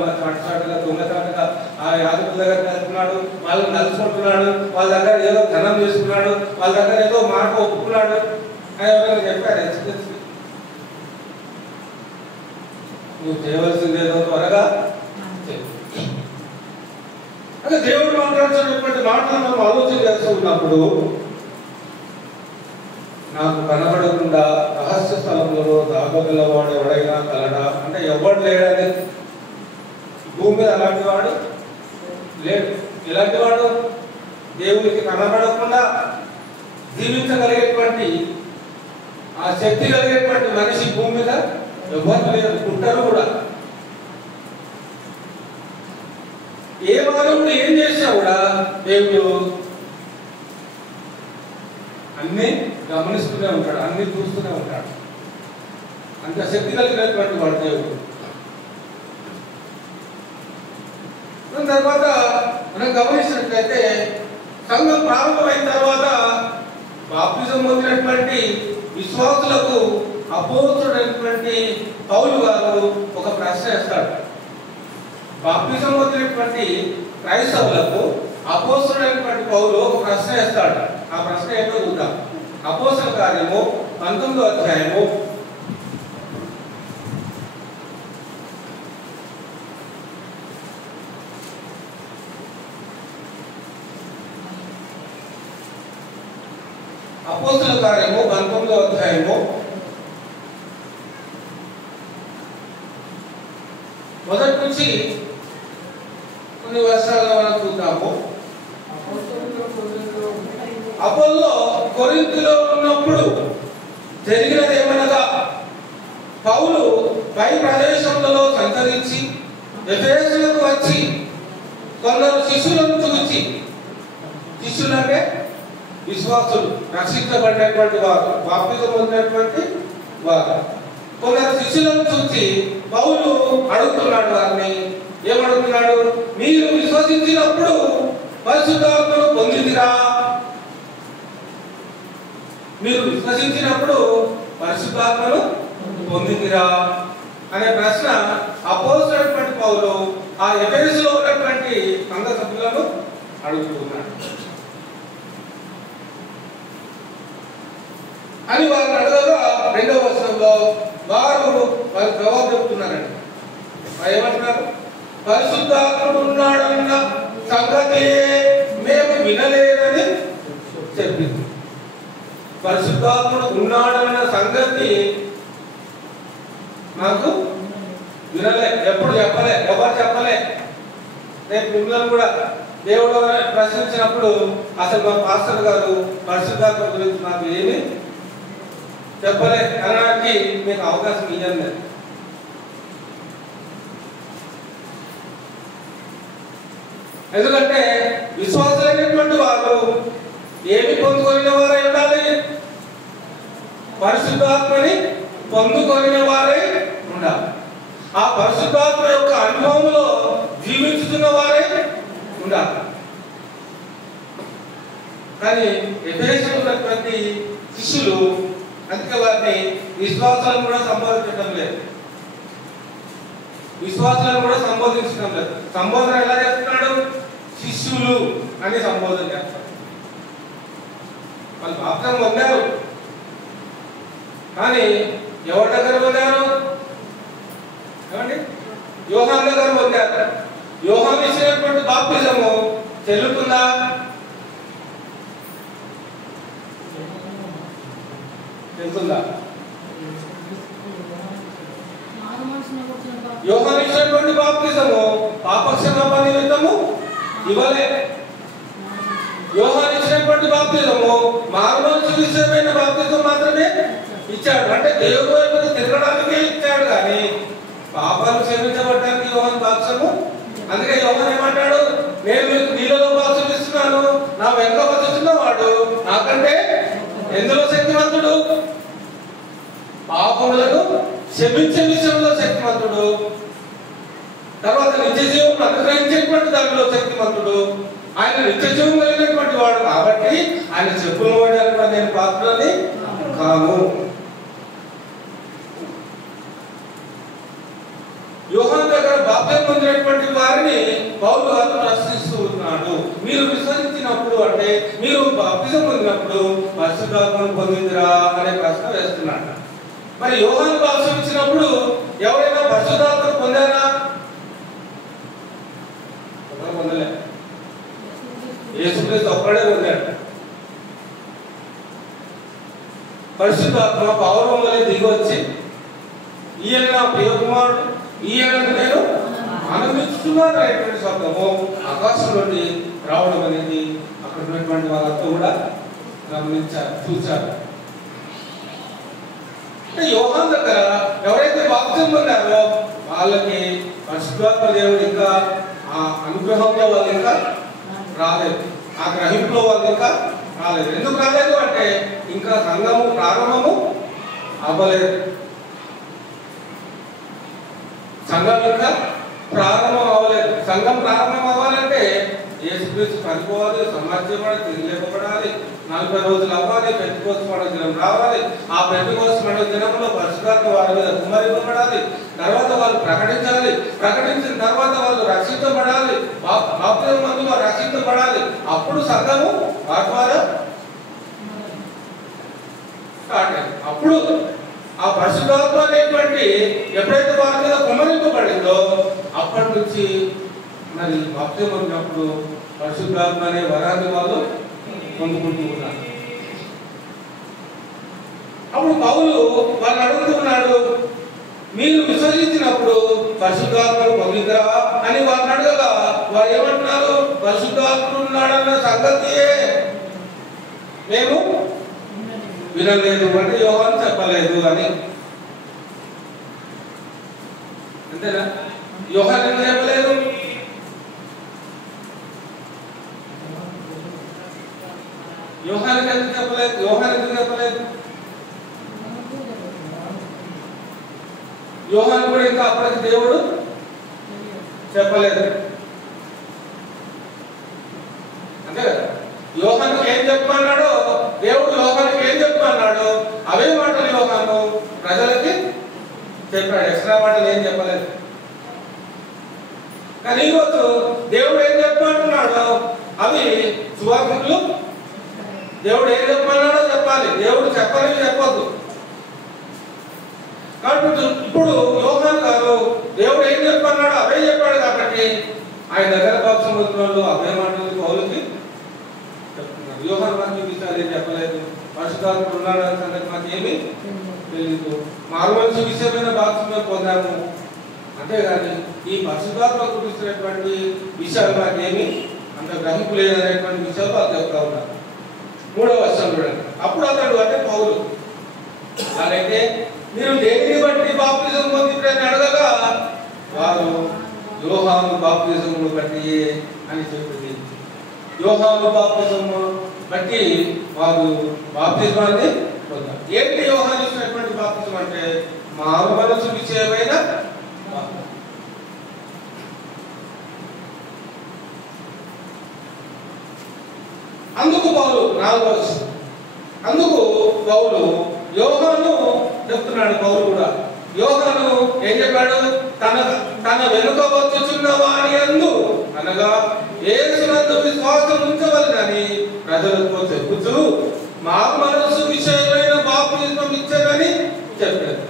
చాటుగా దొంగచాటుగా ఆ యాజకుల దగ్గర వెళ్తున్నాడు, వాళ్ళని నలుచుకుంటున్నాడు, వాళ్ళ దగ్గర ఏదో ధనం చేసుకున్నాడు, వాళ్ళ దగ్గర ఏదో మాట ఒప్పుకున్నాడు అని ఎవరైనా చెప్పారు? యేసుక్రీస్తు నువ్వు చేయవలసింది ఏదో త్వరగా చేయి. అదే దేవుడు మాట్లాడుతున్నటువంటి మాటలు మనం ఆలోచన చేస్తూ ఉన్నప్పుడు, నాకు కనబడకుండా రహస్య స్థలంలో దాగగలవాడు ఎవడైనా కలడా అంటే ఎవడు లేడని. భూమి మీద అలాంటి వాడు లేడు. ఇలాంటి వాడు దేవునికి కనబడకుండా జీవించగలిగేటువంటి ఆ శక్తి కలిగేటువంటి మనిషి భూమి మీద ఎవరు లేరు, పుట్టరు కూడా. ఏ మానవుడు ఏం చేసినా కూడా దేవుడు అన్ని గమనిస్తూనే ఉంటాడు, అన్ని చూస్తూనే ఉంటాడు. అంత శక్తి కలిగినటువంటి వాడు దేవుడు. తర్వాత మనం గమనించినట్లయితే సంఘం ప్రారంభమైన తర్వాత బాప్తిజం పొందినటువంటి విశ్వాసులకు అపోస్తుడైనటువంటి పౌలు గారు ఒక ప్రశ్న వేస్తాడు. బాప్తిజం పొందినటువంటి క్రైస్తవులకు అపోస్తుడైనటువంటి పౌలు ఒక ప్రశ్న వేస్తాడు. ఆ ప్రశ్న ఏంటో చూద్దాం. అపోస్తల కార్యము 19వ అధ్యాయము 19వ అధ్యాయము మొదటి నుంచి కొన్ని వర్షాల వరకు చూద్దాము. అపోల్లో కొరింథీలో ఉన్నప్పుడు జరిగినది ఏమనగా, పౌలు పై ప్రదేశములలో సంచరించి ఎఫెసులకు వచ్చి కొందరు శిష్యులను చూచి, శిష్యులంటే విశ్వాసులు, రక్షించబడినటువంటి వారు, బాప్తిజం పొందినటువంటి వారు, కొందరు శిష్యులను చూచి పౌలు అడుగుతున్నాడు. వారిని ఏమడుగుతున్నాడు? మీరు విశ్వసించినప్పుడు పరిశుద్ధాత్మను పొందితిరా? మీరు విశ్వసించినప్పుడు పరిశుద్ధాత్మను పొందితిరా అనే ప్రశ్న అపోస్తలుడైనటువంటి పౌలు ఆ ఎఫెసులో ఉన్నటువంటి సంఘ సభ్యులను అడుగుతున్నాడు. అని వారిని అడగగా 2వ వచనంలో వారు జవాబు చెప్తున్నారండి. ఏమంటున్నారు? పరిశుద్ధాత్ముడు ఉన్నాడన్న సంగతి మేము వినలేదని చెప్పింది. పరిశుద్ధాత్ముడు ఉన్నాడన్న సంగతి నాకు వినలే, ఎప్పుడు చెప్పలే, ఎవరు చెప్పలే. రేపు మిమ్మల్ని కూడా దేవుడు ప్రశ్నించినప్పుడు అసలు మా పాస్టర్ గారు పరిశుద్ధాత్మ గురించి నాకు ఏమి చెప్పలే అనడానికి మీకు అవకాశం ఇవ్వండి. ఎందుకంటే విశ్వాసులైనటువంటి వారు ఏమి పొందుకొనిన వారై ఉండాలి? పరిశుద్ధాత్మని పొందుకొనిన వారై ఉండాలి. ఆ పరిశుద్ధాత్మ యొక్క అనుభవంలో జీవించుతున్న వారై ఉండాలి. కానీ ఎఫెసులో ఉన్నటువంటి శిష్యులు అందుకే వారిని విశ్వాసాలను కూడా సంబోధించడం లేదు. విశ్వాసాలను కూడా సంబోధించడం లేదు. సంబోధన ఎలా చేస్తున్నాడు? శిష్యులు అని సంబోధన చేస్తాడు. వాళ్ళు బాప్తిజం పొందారు, కానీ ఎవరి దగ్గర పొందారు? ఏమండి? యోహాను దగ్గర పొందారు. యోహాను ఇచ్చినటువంటి బాప్తిజము చెల్లుతుందా? తెలుస్తుందా? యోహాను ఇచ్చినటువంటి బాప్తిజము పాపక్షమాపణ నిమిత్తము ఇవ్వలే. యోహాను ఇచ్చినటువంటి బాప్తిజము మారుమనసు విషయమైన బాప్తిజం మాత్రమే ఇచ్చాడు. అంటే దేవుడి వైపు తిరగడానికే ఇచ్చాడు, కానీ పాపాలు క్షమించబడటానికి యోహాను బాప్తిజము. అందుకే యోహాను ఏమంటాడు? నేను మీకు నీళ్ళలో బాప్తిజం ఇస్తున్నాను, నా వెనుక వచ్చుతున్న వాడు నాకంటే ఎందులో శక్తిమంతుడు? పాపములను క్షమించే విషయంలో శక్తిమంతుడు, తర్వాత నిత్య జీవం అనుగ్రహించేటువంటి దానిలో శక్తిమంతుడు. ఆయన నిత్య జీవం కలిగినటువంటి వాడు కాబట్టి ఆయన చెప్పులు వాడాలని నేను పాత్రని కాను. యోహాను దగ్గర బాప్తిజం పొందినటువంటి వారిని పౌలు గారు ప్రశ్నిస్తూ ఉన్నాడు. మీరు విశ్వసించినప్పుడు, అంటే మీరు బాప్తిజం పొందినప్పుడు పరిశుద్ధాత్మను పొందిందిరా అనే ప్రశ్న వేస్తున్నాడు. మరి యోహాను బాప్తిజం ఇచ్చినప్పుడు ఎవరైనా పరిశుద్ధాత్మను పొందారా? పొందలే. యేసుక్రీస్తు ఒక్కడే పొందాడు. పరిశుద్ధాత్మ పౌరం వలె దిగి వచ్చి, ఈయన నా ప్రియకుమారుడు, ఈయనకు నేను ఆనందిస్తున్నాను అనేటువంటి శబ్దము ఆకాశం నుండి రావడం అనేది అక్కడ ఉన్నటువంటి వాళ్ళంతా కూడా గమనించారు, చూశారు. యోహాను దగ్గర ఎవరైతే బాప్తిజం పొందారో వాళ్ళకి పరిశుద్ధాత్మ దేవుడు ఇంకా ఆ అనుగ్రహంలో వాళ్ళు ఇంకా రాలేదు, ఆ గ్రహింపులో వాళ్ళు ఇంకా రాలేదు. ఎందుకు రాలేదు అంటే ఇంకా సంఘము ప్రారంభము అవ్వలేదు. సంఘం ఇంకా ప్రారంభం అవ్వలేదు. సంఘం ప్రారంభం అవ్వాలంటే యేసుక్రీస్తు పడిపోవాలి, సమాజపడాలి, తిరిగి లేపబడాలి, 40 రోజులు అవ్వాలి, పెంటెకోస్తు పండుగ దినం రావాలి. ఆ పెంటెకోస్తు పండుగ దినంలో పరిశుద్ధాత్మ వారి మీద కుమ్మరింపబడాలి. తర్వాత వాళ్ళు ప్రకటించాలి. ప్రకటించిన తర్వాత వాళ్ళు రక్షించబడాలి. బాప్తిజం మందు వారు రక్షించబడాలి. అప్పుడు సంఘము వారి ద్వారా స్టార్ట్ అయింది. అప్పుడు ఆ పరిశుద్ధాత్మ అనేటువంటి ఎప్పుడైతే వారి మీద కుమ్మరింపబడిందో అప్పటి నుంచి మరి బాప్తిజం ఉన్నప్పుడు పరిశుద్ధాత్మ అనే వరాన్ని వాళ్ళు పొందుకుంటూ ఉన్నారు. అప్పుడు పౌలు వాళ్ళు అడుగుతున్నాడు, మీరు విశ్వసించినప్పుడు పరిశుద్ధాత్మను పొందిందిరా అని వారిని అడగగా వారు ఏమంటున్నారు? పరిశుద్ధాత్ముడు ఉన్నాడన్న సంగతియే మేము వినలేదు అంటే యోహాను చెప్పలేదు అని. అంతేనా? యోహాను ఎందుకు చెప్పలేదు? యోహాను ఎందుకు చెప్పలేదు? యోహాను కూడా ఇంకా అప్పటికి దేవుడు చెప్పలేదు. అంతే కదా? యోహానుకి ఏం చెప్పమన్నాడో దేవుడు యోహానుకి ఏం చెప్పమన్నాడో అవే మాటలు యోహాను ప్రజలకి చెప్పాడు. ఎక్స్ట్రా మాటలు ఏం చెప్పలేదు. కానీ ఈరోజు దేవుడు ఏం చెప్పమంటున్నాడో అవి సువార్తికులు దేవుడు ఏం చెప్పమన్నాడో చెప్పాలి. దేవుడు చెప్పని చెప్పొద్దు. కాబట్టి ఇప్పుడు యోహాను గారు దేవుడు ఏం చెప్పన్నాడో అవే చెప్పాడు కాబట్టి ఆయన దగ్గర బాప్తిజం పొందిన వాళ్ళు అవే మాటలు పౌలుకి చెప్తున్నారు. యోహాను మనకి విషయాలు ఏం చెప్పలేదు. పరిశుద్ధాత్ముడు ఉన్నాడన్న సంగతి మాకేమీ తెలియదు. మారుమనసు విషయమైన బాప్తిజం పొందాము అంతేగాని ఈ పరిశుద్ధాత్మ గురించినటువంటి విషయాలు మాకేమీ అంత గ్రహింపు లేదనేటువంటి విషయాలు వాళ్ళు చెప్తా ఉన్నారు. 3వ వచనం చూడండి. అప్పుడు అతడు అంటే పౌలు అలాగైతే మీరు దేనిని బట్టి బాప్తిజం పొందిందని అడగగా వారు యోహాను బాప్తిజమును బట్టి అని చెప్పింది. యోహాను బాప్తిజము బట్టి వారు బాప్తిజమాన్ని పొందారు. ఏంటి యోహాను ఇచ్చినటువంటి బాప్తిజం అంటే మారు మనసు విషయమైన అందుకు పౌలు 4వ వచనం. అందుకు పౌలు యోహాను చెప్తున్నాడు. పౌలు కూడా యోహాను ఏం చెప్పాడు? తన వెనుక వచ్చుచున్న వారి యందు అనగా యేసునందు విశ్వాసం ఉంచవలెనని ప్రజలతో చెప్పుచూ మారు మనసు విషయమైన బాప్తిజం ఇచ్చారని చెప్పాడు.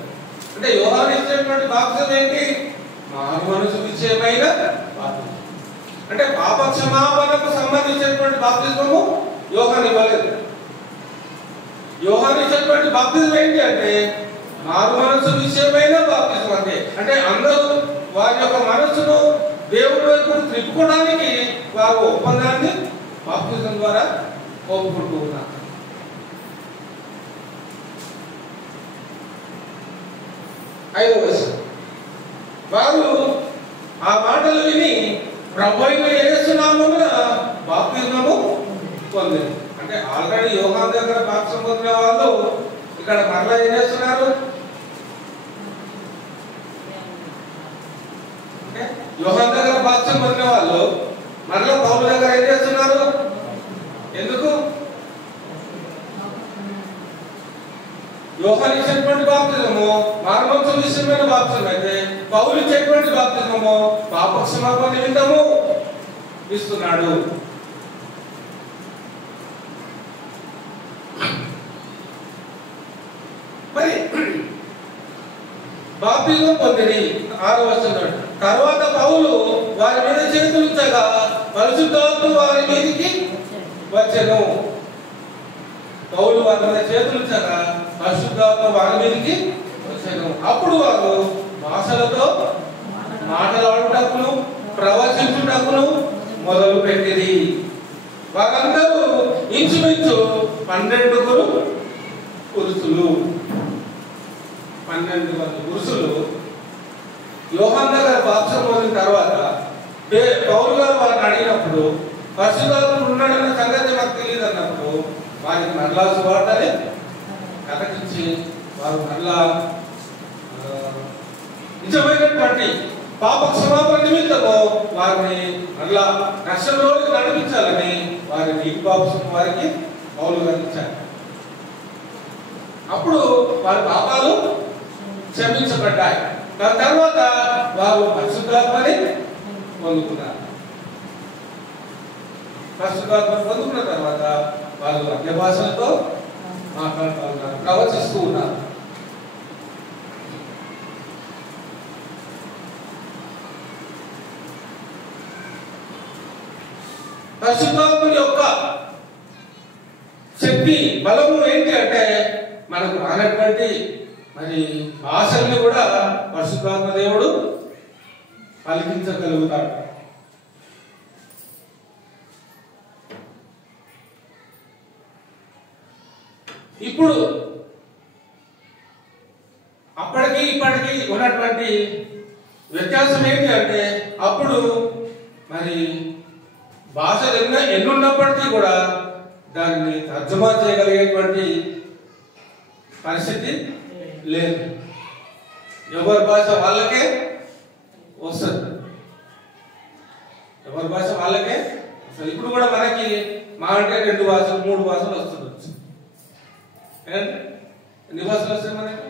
అంటే యోహాను ఇచ్చినటువంటి బాప్తిజం ఏంటి? మారు మనసు విషయమైన బాప్తిజం. అంటే పాప క్షమాపణకు సంబంధించినటువంటి బాప్తిజము యోహాను ఇవ్వలేదు. యోహాను ఇచ్చినటువంటి బాప్తిజం ఏంటి అంటే మారు మనసు విషయమైన బాప్తిజం. అంటే అందరూ వారి యొక్క మనస్సును దేవుడి వైపు త్రిప్పుకోవడానికి వారు ఒప్పందాన్ని బాప్తిజం ద్వారా ఒప్పుకుంటూ ఉన్నారు. ఐదవ వచనం. వారు ఆ మాటలు విని ప్రభువైన యేసు నామమున బాప్తిజము పొందారు. అంటే ఆల్రెడీ యోహాను దగ్గర బాప్తిజం పొందిన వాళ్ళు ఇక్కడ మరలా ఏం చేస్తున్నారు? అంటే యోహాను దగ్గర బాప్తిజం పొందిన వాళ్ళు మరలా పౌలు దగ్గర ఏం చేస్తున్నారు? ఎందుకు? యోహాను ఇచ్చినటువంటి బాప్తిజము మారుమనసు విషయమైన బాప్తిజం అయితే పౌలు ఇచ్చేటువంటి బాప్తిజము పాప క్షమాపణ నిమిత్తము ఇస్తున్నాడు. మరి బాప్తిజం పొందిని 6వ వచనం. తర్వాత పౌలు వారి మీద చేతులుంచగా పరిశుద్ధాత్మ వారి మీదకి వచ్చెను. పౌలు వారి మీద చేతులుంచగా పరిశుద్ధాత్మ వారి మీదకి వచ్చెను. అప్పుడు వారు భాషలతో మాట్లాడుటకును ప్రవచించుటకును మొదలు పెట్టింది. వారందరూ ఇంచుమించు 12 పురుషులు. 12 మంది పురుషులు యోహాను దగ్గర బాప్తిజం పొందిన తర్వాత పౌలు గారు వారిని అడిగినప్పుడు పరిశుద్ధాత్ముడు ఉన్నాడన్న సంగతి మాకు తెలియదు అన్నప్పుడు వారికి మరలా సువార్తని కథకించి వారు మరలా నిజమైనటువంటి పాప క్షమాపణ నిమిత్తము వారిని మళ్ళా రక్షణలోకి నడిపించాలని వారిని ఈ బాప్తిస్మం వారికి పౌలుగా ఇచ్చారు. అప్పుడు వారి పాపాలు క్షమించబడ్డాయి. దాని తర్వాత వారు పరిశుద్ధాత్మని పొందుకున్నారు. పరిశుద్ధాత్మని పొందుకున్న తర్వాత వాళ్ళు అన్య భాషలతో మాట్లాడుతూ ఉన్నారు, ప్రవచిస్తూ ఉన్నారు. పరిశుద్ధాత్మ యొక్క శక్తి బలము ఏంటి అంటే మనకు రానటువంటి మరి భాషల్ని కూడా పరిశుద్ధాత్మ దేవుడు పలికించగలుగుతాడు. ఇప్పుడు అప్పటికి ఇప్పటికి ఉన్నటువంటి వ్యత్యాసం ఏంటి అంటే అప్పుడు మరి భాషలు ఎన్నున్నప్పటికీ కూడా దానిని తర్జుమా చేయగలిగేటువంటి పరిస్థితి లేదు. ఎవరి భాష వాళ్ళకే వస్తుంది, ఎవరి భాష వాళ్ళకే వస్తుంది. ఇప్పుడు కూడా మనకి మా అంటే 2 భాషలు 3 భాషలు వస్తుండొచ్చు. ఎన్ని భాషలు వస్తాయి మనకి?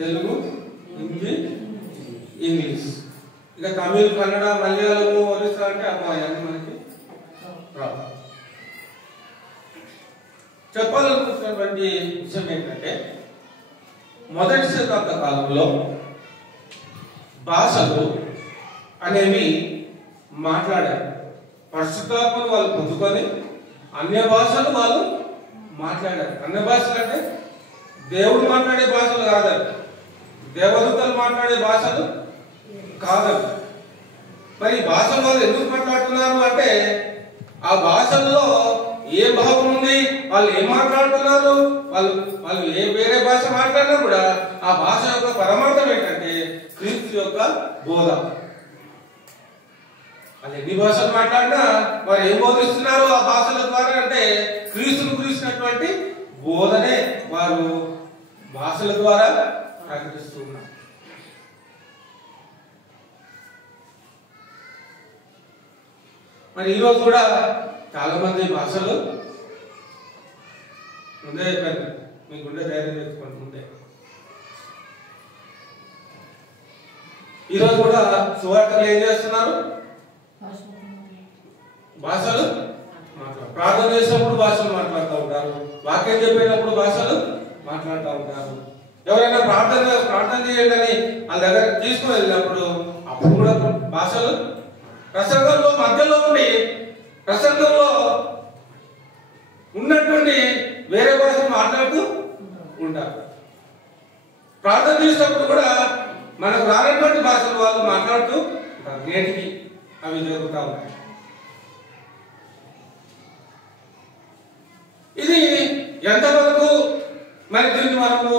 తెలుగు, హిందీ, ఇంగ్లీష్. ఇక తమిళ్, కన్నడ, మలయాళము, ఒరిస్సా అంటే అమ్మాయి అని మనకి రాదు. చెప్పాలనుకుంటున్నటువంటి విషయం ఏంటంటే మొదటి శతాబ్ద కాలంలో భాషలు అనేవి మాట్లాడారు. పరిశుద్ధాత్మను వాళ్ళు పొందుకొని అన్య భాషలు వాళ్ళు మాట్లాడారు. అన్య భాషలు అంటే దేవుడు మాట్లాడే భాషలు కాదు, దేవదూతలు మాట్లాడే భాషలు కాదు. మరి భాషలు వాళ్ళు ఎందుకు మాట్లాడుతున్నారు అంటే ఆ భాషల్లో ఏ భావం ఉంది, వాళ్ళు ఏం మాట్లాడుతున్నారు, వాళ్ళు ఏ వేరే భాష మాట్లాడినా కూడా ఆ భాష యొక్క పరమార్థం ఏంటంటే క్రీస్తు యొక్క బోధ. వాళ్ళు ఎన్ని భాషలు మాట్లాడినా వారు ఏం బోధిస్తున్నారు ఆ భాషల ద్వారా అంటే క్రీస్తును గురించినటువంటి బోధనే వారు భాషల ద్వారా ప్రకటిస్తున్నారు. మరి ఈరోజు కూడా చాలా మంది భాషలు ముందే చెప్పాను, మీకు ఉండే ధైర్యం తెచ్చుకోండి. ముందే ఈరోజు కూడా సువార్తలు ఏం చేస్తున్నారు? భాషలు మాట్లాడు. ప్రార్థన చేసినప్పుడు భాషలు మాట్లాడుతూ ఉంటారు, వాక్యం చెప్పేటప్పుడు భాషలు మాట్లాడుతూ ఉంటారు. ఎవరైనా ప్రార్థన చేయండి అని వాళ్ళ దగ్గర తీసుకుని వెళ్ళినప్పుడు అప్పుడు కూడా భాషలు. ప్రసంగంలో మధ్యలో ఉండి ప్రసంగంలో ఉన్నటువంటి వేరే భాషను మాట్లాడుతూ ఉంటారు. ప్రార్థన చేసినప్పుడు కూడా మనకు రానటువంటి భాషలు వాళ్ళు మాట్లాడుతూ ఉంటారు. నేటికి అవి జరుగుతూ ఉంటాయి. ఇది ఎంతవరకు మరి దీన్ని మనము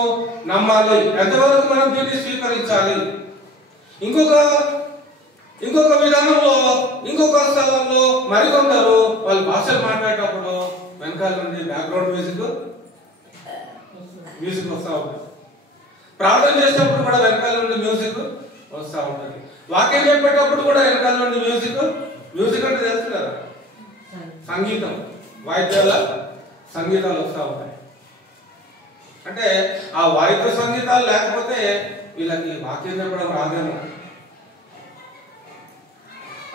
నమ్మాలి, ఎంతవరకు మనం దీన్ని స్వీకరించాలి? ఇంకొక విధానంలో ఇంకొక స్థలంలో మరికొందరు వాళ్ళు భాషలు మాట్లాడేటప్పుడు వెనకాల నుండి బ్యాక్గ్రౌండ్ మ్యూజిక్ వస్తూ ఉంటుంది. ప్రార్థన చేసేటప్పుడు కూడా వెనకాల నుండి మ్యూజిక్ వస్తూ ఉంటుంది. వాక్యం చెప్పేటప్పుడు కూడా వెనకాల నుండి మ్యూజిక్ అంటే తెలుసు కదా, సంగీతం, వాయిద్యాల సంగీతాలు వస్తూ ఉంటాయి. అంటే ఆ వాయిద్య సంగీతాలు లేకపోతే వీళ్ళకి వాక్యం చెప్పడం రాదేమో.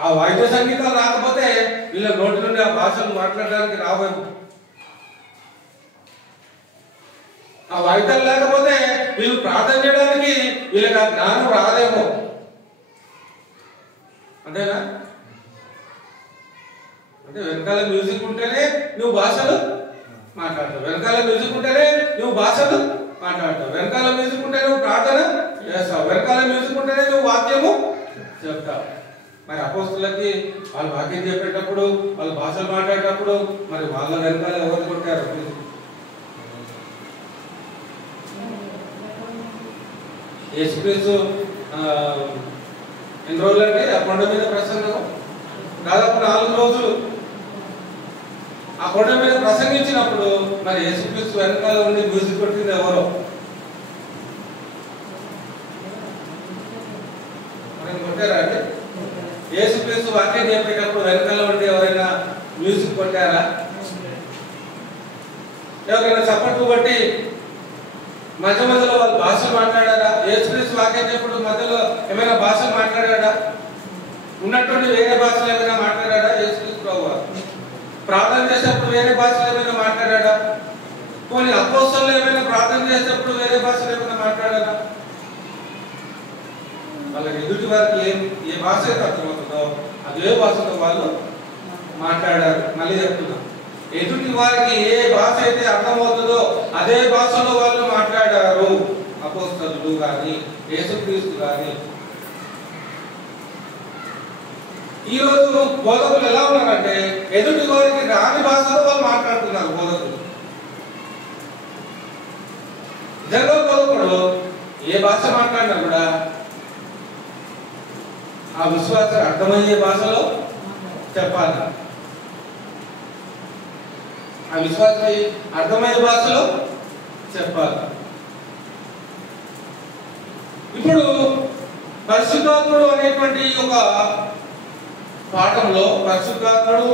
ఆ వాయిద్య సంగీతాలు రాకపోతే వీళ్ళ నోటి నుండి ఆ భాషలు మాట్లాడడానికి రావేమో. ఆ వాయిద్యాలు లేకపోతే వీళ్ళు ప్రార్థన చేయడానికి వీళ్ళకి ఆ జ్ఞానం రాదేమో. అంతేనా? అంటే వెనకాల మ్యూజిక్ ఉంటేనే నువ్వు భాషలు మాట్లాడతావు, వెనకాల మ్యూజిక్ ఉంటేనే నువ్వు భాషలు మాట్లాడతావు, వెనకాల మ్యూజిక్ ఉంటే నువ్వు ప్రార్థన చేస్తావు, వెనకాల మ్యూజిక్ ఉంటేనే నువ్వు వాక్యము చెప్తావు. మరి అపోస్తులకి వాళ్ళు వాక్యం చెప్పేటప్పుడు వాళ్ళు భాషలు మాట్లాడేటప్పుడు మరి వాళ్ళ వెనకాల ఎవరు కొట్టారు? యేసుక్రీస్తు ఎన్ని రోజులు అంటే ఆ కొండ మీద ప్రసంగం దాదాపు 4 రోజులు ఆ కొండ మీద ప్రసంగించినప్పుడు మరి యేసుక్రీస్తు వెనకాల ఉండి మ్యూజిక్ కొట్టింది ఎవరో? కొట్టారా అండి? యేసుక్రీస్తు వాక్యం చెప్పేటప్పుడు వెనకాల ఉండి ఎవరైనా మ్యూజిక్ కొట్టారా? ఎవరైనా చప్పట్లు కొట్టి మధ్య మధ్యలో వాళ్ళు భాషలు మాట్లాడారా? యేసుక్రీస్తు వాక్యం చెప్పినప్పుడు మధ్యలో ఏమైనా భాషలు మాట్లాడాడా? ఉన్నటువంటి వేరే భాషలు ఏమైనా మాట్లాడాడా? యేసుక్రీస్తు ప్రభువు ప్రార్థన చేసేటప్పుడు వేరే భాషలు ఏమైనా మాట్లాడాడా? కొన్ని అపోస్తలులు ఏమైనా ప్రార్థన చేసేటప్పుడు వేరే భాషలు ఏమైనా మాట్లాడారా? వాళ్ళకి ఎదుటి వారికి ఏ భాష అయితే అర్థమవుతుందో అదే భాషతో వాళ్ళు మాట్లాడారు. మళ్ళీ చెప్తున్నాం, ఎదుటి వారికి ఏ భాష అయితే అర్థమవుతుందో అదే భాషలో వాళ్ళు మాట్లాడారు. అపోస్తలులు కానీ యేసుక్రీస్తు కానీ. ఈరోజు బోధకులు ఎలా ఉన్నారంటే ఎదుటి వారికి రాని భాషలో వాళ్ళు మాట్లాడుతున్నారు. బోధకులు నిజంగా బోధకుడు ఏ భాష మాట్లాడినా కూడా ఆ విశ్వాసం అర్థమయ్యే భాషలో చెప్పాలి. ఆ విశ్వాసం అర్థమయ్యే భాషలో చెప్పాలి. ఇప్పుడు పరిశుద్ధాత్ముడు అనేటువంటి ఒక పాఠంలో పరిశుద్ధాత్ముడు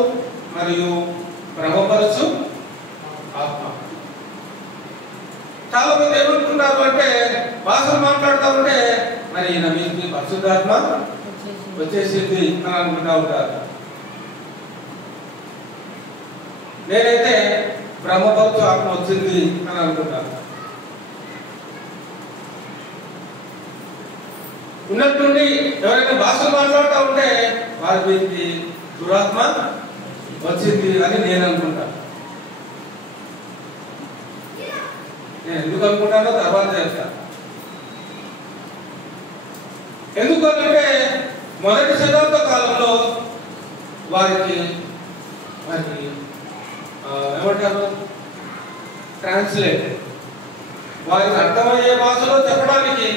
మరియు బ్రహ్మపరచు ఆత్మ. చాలా మంది ఏమనుకుంటారు అంటే భాషలు మాట్లాడుతూ ఉంటే మరి ఈయన మీకు పరిశుద్ధాత్మ వచ్చేసింది అని అనుకుంటా ఉంటారు. నేనైతే బ్రహ్మపరచు ఆత్మ వచ్చింది అని అనుకుంటాను. ఉన్నట్టుండి ఎవరైనా భాషలు మాట్లాడుతూ ఉంటే వారి మీదకి దురాత్మ వచ్చింది అని నేను అనుకుంటాను. నేను ఎందుకు అనుకుంటానో తర్వాత చేస్తాను. ఎందుకంటే మొదటి శతాబ్ద కాలంలో వారికి ఏమంటారు ట్రాన్స్లేట్ వారికి అర్థమయ్యే భాషలో చెప్పడానికి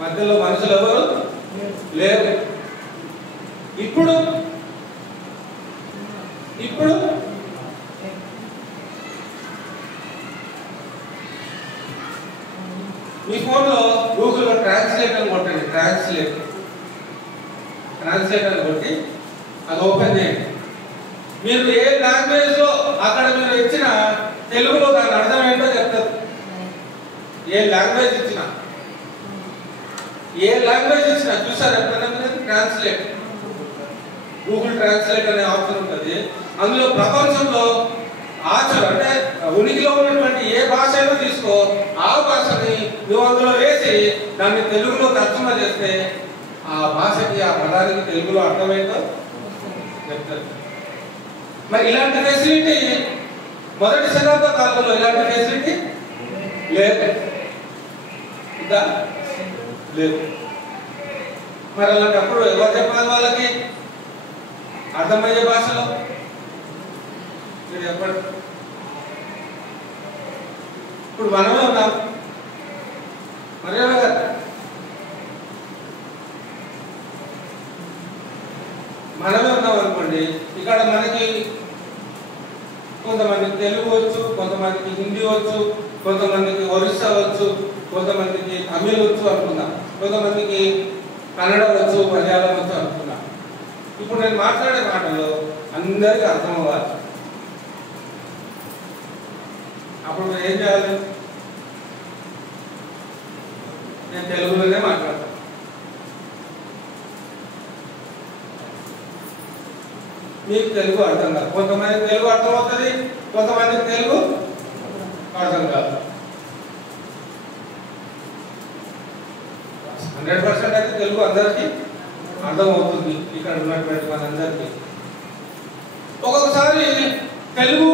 మధ్యలో మనుషులు ఎవరు లేరు. ఇప్పుడు మీ ఫోన్లో గూగుల్లో ట్రాన్స్లేట్ అని కొట్టండి. ట్రాన్స్లేట్ అని కొట్టి అది ఓపెన్ చేయండి. మీరు ఏ లాంగ్వేజ్ లో అక్కడ మీరు ఇచ్చిన తెలుగులో దాని అర్థం ఏంటో చెప్తారు. ఏ లాంగ్వేజ్ ఇచ్చినా చూసారు ఎప్పుడైనా ట్రాన్స్లేట్ గూగుల్ ట్రాన్స్లేట్ అనే ఆప్షన్ ఉంటుంది. అందులో ప్రపంచంలో అంటే ఉనికిలో ఉన్నటువంటి ఏ భాష అయినా తీసుకో, ఆ భాషని నువ్వు అందులో వేసి దాన్ని తెలుగులో తర్జుమా చేస్తే ఆ భాషకి ఆ పదానికి తెలుగులో అర్థమేంటో చెప్తారు. మరి ఇలాంటి ఫెసిలిటీ మొదటి శతాబ్ద కాలంలో ఇలాంటి ఫెసిలిటీ లేదు. మరి అలాంటప్పుడు ఎవరు చెప్పాలి వాళ్ళకి అర్థమయ్యే భాషలో? చెప్పండి. ఇప్పుడు మనమే ఉన్నాం, మరేమో కదా మనమే ఉన్నాం అనుకోండి. ఇక్కడ మనకి కొంతమందికి తెలుగు వచ్చు, కొంతమందికి హిందీ వచ్చు, కొంతమందికి ఒరిస్సా వచ్చు, కొంతమందికి తమిళ్ వచ్చు అనుకుందాం, కొంతమందికి కన్నడ వచ్చు, మలయాళం వచ్చు అనుకుందాం. ఇప్పుడు నేను మాట్లాడే మాటలు అందరికీ అర్థం అవ్వాలి. అప్పుడు ఏం చేయాలి? నేను తెలుగులోనే మాట్లాడతాను. మీకు తెలుగు అర్థం కాదు. కొంతమందికి తెలుగు అర్థం అవుతుంది, కొంతమందికి తెలుగు అర్థం కాదు. 100% అయితే తెలుగు అందరికీ అర్థం అవుతుంది. ఇక్కడ ఉన్నటువంటి మనందరికీ ఒక్కొక్కసారి తెలుగు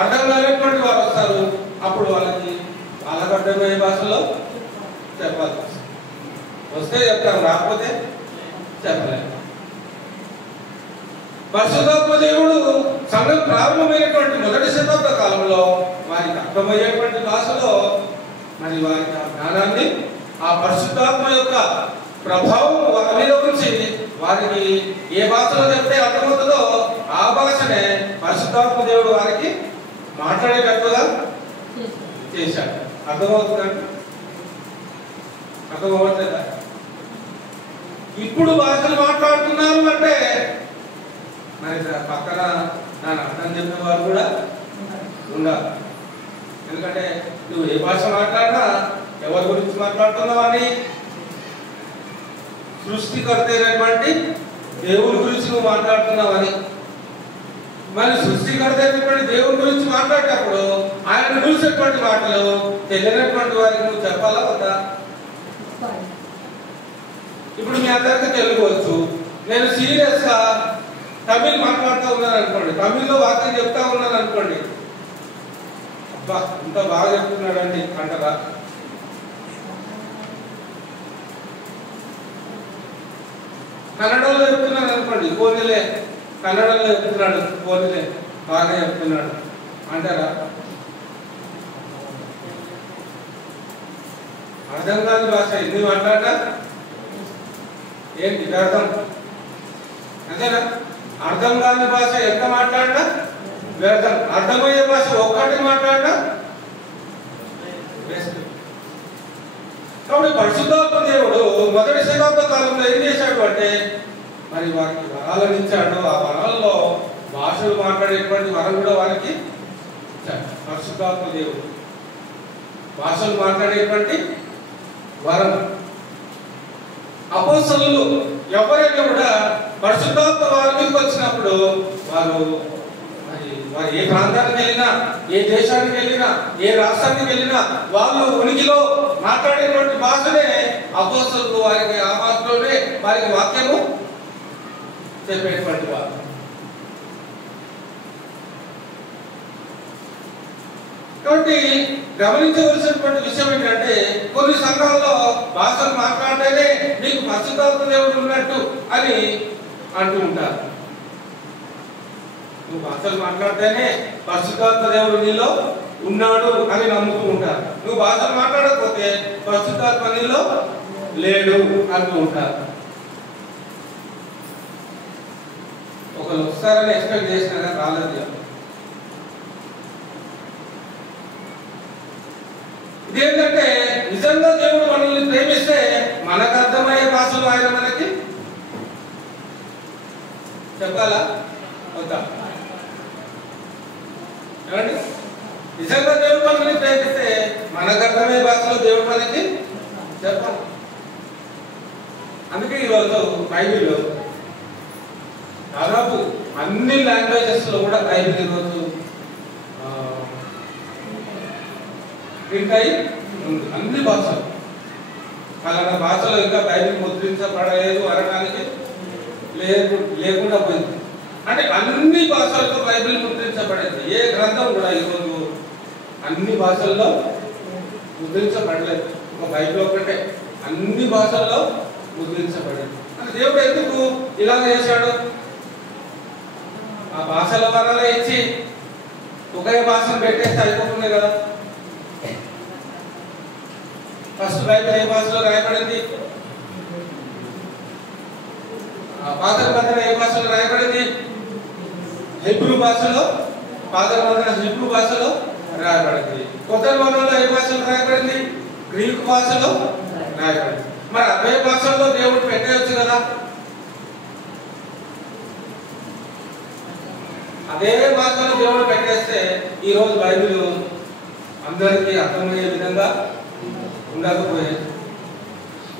అర్థం కాలేటువంటి వారు వస్తారు. అప్పుడు వాళ్ళకి అర్థమయ్యే భాషలో చెప్పాలి. వస్తే చెప్తాం, రాకపోతే చెప్పలేము. పరిశుద్ధాత్మ దేవుడు సంఘం ప్రారంభమైనటువంటి మొదటి శతాబ్ద కాలంలో వారికి అర్థమయ్యేటువంటి భాషలో మరి వారికి ఆ జ్ఞానాన్ని, ఆ పరిశుద్ధాత్మ యొక్క ప్రభావం వారి మీద ఉంచి వారికి ఏ భాషలో చెప్తే అర్థమవుతుందో ఆ భాషనే పరిశుద్ధాత్మ దేవుడు వారికి మాట్లాడేటట్టుగా చేశాడు. అర్థమవుతుందండి? అర్థమవుతుందా? ఇప్పుడు భాషలు మాట్లాడుతున్నారు అంటే మరి పక్కన దాని అర్థం చెప్పిన వారు కూడా ఉండాలి. ఎందుకంటే నువ్వు ఏ భాష మాట్లాడినా ఎవరి గురించి మాట్లాడుతున్నావు అని సృష్టికర్త అయినటువంటి దేవుని గురించి నువ్వు మాట్లాడుతున్నావని. మరి సృష్టికర్త అయినటువంటి దేవుని గురించి మాట్లాడేటప్పుడు ఆయన చూసేటువంటి మాటలు తెలియనటువంటి వారికి నువ్వు చెప్పాలా వద్దా? ఇప్పుడు మీ అందరికీ తెలుగు వచ్చు, నేను సీరియస్ గా తమిళ్ మాట్లాడుతూ ఉన్నాను అనుకోండి, తమిళ్లో వాక్యం చెప్తా ఉన్నాను అనుకోండి, అబ్బా ఇంత బాగా చెప్తున్నాడండి అంటారా? కన్నడలో చెప్తున్నాడు అనుకోండి, పోనీలే కన్నడలో చెప్తున్నాడు, పోనీలే బాగా చెప్తున్నాడు అంటారా? అర్థం కాని భాష ఎన్ని మాట్లాడా ఏంటి వ్యర్థం, అంతేనా? అర్థం కాని భాష ఎంత మాట్లాడినా వ్యర్థం, అర్థమయ్యే భాష ఒక్కటి మాట్లాడినా బెస్ట్. కాబట్టి పరిశుద్ధాత్మ దేవుడు మొదటి శతాబ్ద కాలంలో ఏం చేశాడు అంటే మరి వారికి వరాలను ఇచ్చాడు. ఆ వరాల్లో భాషలు మాట్లాడేటువంటి వరం కూడా వారికి ఇచ్చాడు. పరిశుద్ధాత్మ దేవుడు భాషలు మాట్లాడేటువంటి వరం. అపోస్తలులు ఎవరైనా కూడా పరిశుద్ధాత్మ వారి మీదకి వచ్చినప్పుడు వారు ఏ ప్రాంతానికి వెళ్ళినా, ఏ దేశానికి వెళ్ళినా, ఏ రాష్ట్రానికి వెళ్ళినా వాళ్ళు ఉనికిలో మాట్లాడేటువంటి భాషనే అపోస్తలులు వారికి ఆ భాషలోనే వారికి వాక్యము చెప్పేటువంటి వారు. కాబట్టి గమనించవలసినటువంటి విషయం ఏంటంటే కొన్ని సంఘాల్లో భాషలు మాట్లాడితేనే నీకు పరిశుద్ధాత్మ దేవుడు ఉన్నట్టు అని అంటూ ఉంటారు. నువ్వు భాషలు మాట్లాడితేనే పరిశుద్ధాత్మ దేవుడు నీలో ఉన్నాడు అని నమ్ముతూ ఉంటారు. నువ్వు భాషలు మాట్లాడకపోతే పరిశుద్ధాత్మ నీలో లేడు అంటూ ఉంటారు. ఒకరు వస్తారని ఎక్స్పెక్ట్ చేసినా రాలేదు. ఇదేంటంటే నిజంగా దేవుడు మనల్ని ప్రేమిస్తే మనకు అర్థమయ్యే భాషలు ఆయన మనకి చెప్పాలా వద్దా? ఏమండి? నిజంగా దేవుడు మనల్ని ప్రేమిస్తే మనకు అర్థమయ్యే భాషలో దేవుడు మనకి చెప్పాలి. అందుకే ఈరోజు బైబిల్ దాదాపు అన్ని లాంగ్వేజెస్ లో కూడా బైబిల్ ఈరోజు ప్రింట్ అయి ఉంది. అన్ని భాషలు అలాంటి భాషలో ఇంకా బైబిల్ ముద్రించబడలేదు అనడానికి లేకుండా పోయింది. అంటే అన్ని భాషల్లో బైబిల్ ముద్రించబడేది. ఏ గ్రంథం కూడా ఈరోజు అన్ని భాషల్లో ముద్రించబడలేదు. ఒక బైబిల్ ఒకటే అన్ని భాషల్లో ముద్రించబడేది. అంటే దేవుడు ఎందుకు ఇలా చేశాడు? ఆ భాషల వరాలే ఇచ్చి ఒకే భాషను పెట్టేస్తే అయిపోతుంది కదా. ఫస్ట్ బైబిల్ ఏ భాషలో రాయబడింది? పాత నిబంధన ఏ భాషలో రాయబడింది? హెబ్రూ భాషలో. పాత నిబంధన హెబ్రూ భాషలో రాయబడింది. కొత్త నిబంధనలో ఏ భాషలో రాయబడింది? గ్రీకు భాషలో రాయబడింది. మరి అదే భాషల్లో దేవుడు పెట్టేయచ్చు కదా. అదే భాషలో దేవుడు పెట్టేస్తే ఈ రోజు బైబిల్ అందరికీ అర్థమయ్యే విధంగా ఉండకపోయేది.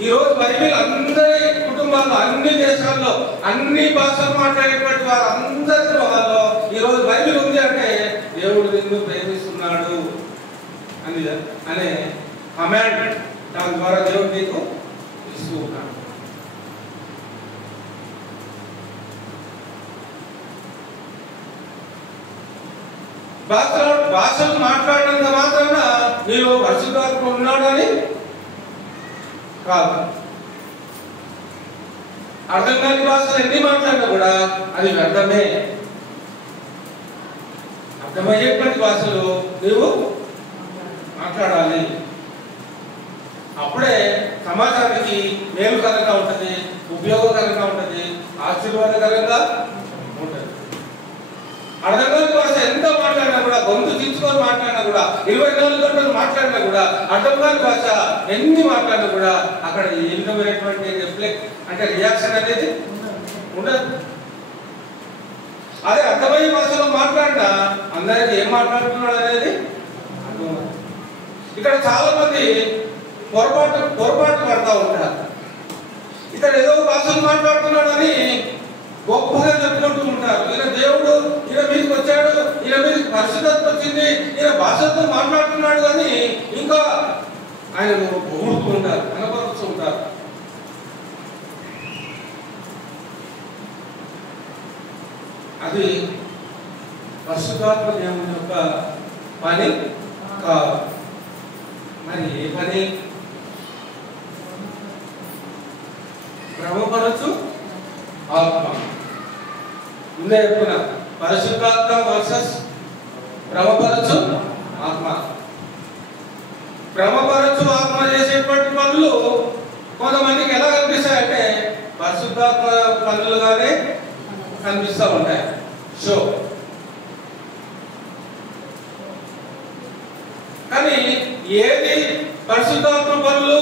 ఈ రోజు బైబిల్ అందరి కుటుంబాల్లో, అన్ని దేశాల్లో, అన్ని భాషలు మాట్లాడేటువంటి వారు అందరి వాళ్ళలో ఈ రోజు బైబిల్ ఉంది అంటే దేవుడు నిన్ను ప్రేమిస్తున్నాడు అనే కమాండ్ దాని ద్వారా దేవుడు నీకు ఇస్తూ ఉన్నాడు. భాషలు మాట్లాడినంత మాత్రాన నీలో పరిశుద్ధాత్మ ఉన్నాడు అని కాదు. అర్థం కాని భాషలు ఎన్ని మాట్లాడినా కూడా అది వ్యర్థమే. అర్థమయ్యేటువంటి భాషలు నీవు మాట్లాడాలి. అప్పుడే సమాజానికి మేలుకరంగా ఉంటుంది, ఉపయోగకరంగా ఉంటుంది, ఆశీర్వాదకరంగా ఉంటుంది. అర్థం కాని భాష ఎంత మాట్లాడినా కూడా, గొంతు చించుకొని మాట్లాడినా కూడా, 24 గంటలు మాట్లాడినా కూడా, అర్థం కాని భాష ఎన్ని మాట్లాడినా కూడా అక్కడ ఏ విధమైనటువంటి రిఫ్లెక్ట్ అంటే రియాక్షన్ అనేది ఉండదు. అదే అర్థమయ్యే భాషలో మాట్లాడినా అందరికి ఏం మాట్లాడుతున్నాడు అనేది అర్థం. ఇక్కడ చాలా మంది పొరపాటు పడతా ఉంటారు. ఇక్కడ ఏదో భాషలు మాట్లాడుతున్నాడని గొప్పగా చెప్పుకుంటూ ఉంటారు. ఈయన దేవుడు, ఈయన మీదకి వచ్చాడు, ఈయన మీదకి పరిశుద్ధత వచ్చింది, ఈయన భాషతో మాట్లాడుతున్నాడు అని ఇంకా ఆయన పొగుడుతూ ఉంటారు, కనపరుస్తూ ఉంటారు. అది పరిశుద్ధాత్మ దేవుని యొక్క పని కాదు. మరి ఏ పని? క్రమపరచు ఆత్మ. ముందే చెప్పుకున్నా, పరిశుద్ధాత్మ వర్సెస్ క్రమపరచు ఆత్మ. క్రమపరచు ఆత్మ చేసేటువంటి పనులు కొంతమందికి ఎలా కనిపిస్తాయంటే పరిశుద్ధాత్మ పనులుగానే కనిపిస్తూ ఉంటాయి. సో కానీ ఏది పరిశుద్ధాత్మ పనులు,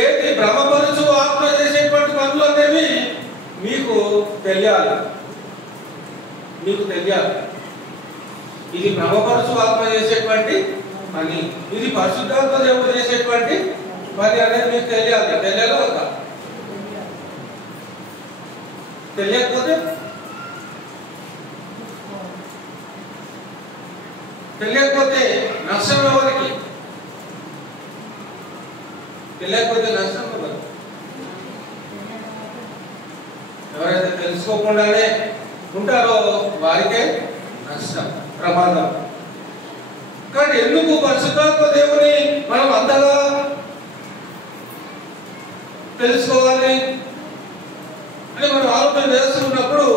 ఏది భ్రమపరచు ఆత్మ చేసేటువంటి పనులు అనేవి మీకు తెలియాలి. ఇది భ్రమపరచు ఆత్మ చేసేటువంటి పని, ఇది పరిశుద్ధాత్మ దేవుడు చేసేటువంటి పని అనేది మీకు తెలియాలి. తెలియాలి కదా? తెలియకపోతే నష్టం ఎవరికి? తెలియకపోతే నష్టం ఎవరు? ఎవరైతే తెలుసుకోకుండానే ఉంటారో వారికే నష్టం, ప్రమాదం. కానీ ఎందుకు పరిశుద్ధాత్మ దేవుని మనం అంతగా తెలుసుకోవాలి అని మనం ఆలోచన చేస్తున్నప్పుడు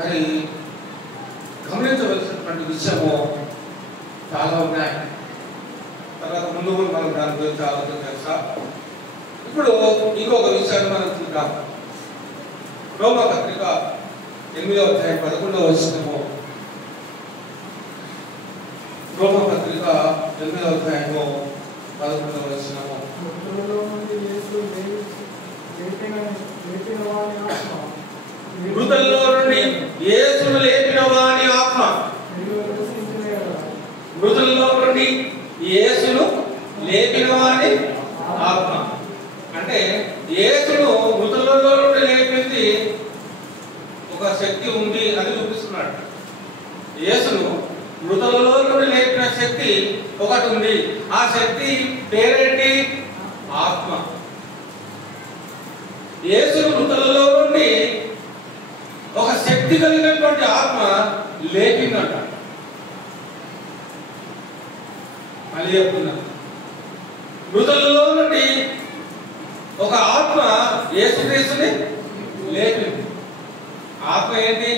మరి గమనించవలసినటువంటి విషయము చాలా ఉన్నాయి. తర్వాత ముందు మనం దాని గురించి ఆలోచన చేస్తాం. ఇప్పుడు ఇంకొక విషయాన్ని మనం చూద్దాం. రోమా పత్రిక 8వ అధ్యాయం 11వ వచనము. రోమా పత్రిక 8వ అధ్యాయము 11వ వచనము. మృతుల్లో నుండి యేసును లేపిన వాని ఆత్మ. మృతుల్లో నుండి యేసును లేపిన వాని ఆత్మ అంటే యేసును మృతులలో నుండి లేపింది ఒక శక్తి ఉంది అని చూపిస్తున్నాడు. యేసును మృతులలో నుండి లేపిన శక్తి ఒకటి ఉంది. ఆ శక్తి పేరేంటి? ఆత్మ. యేసును మృతులలో నుండి ఒక శక్తి కలిగినటువంటి ఆత్మ లేపిందంట. మళ్ళీ చెప్తున్నా, మృతులలో నుండి ఒక ఆత్మ యేసుక్రీస్తుని లేపింది. ఆత్మ ఏంటి?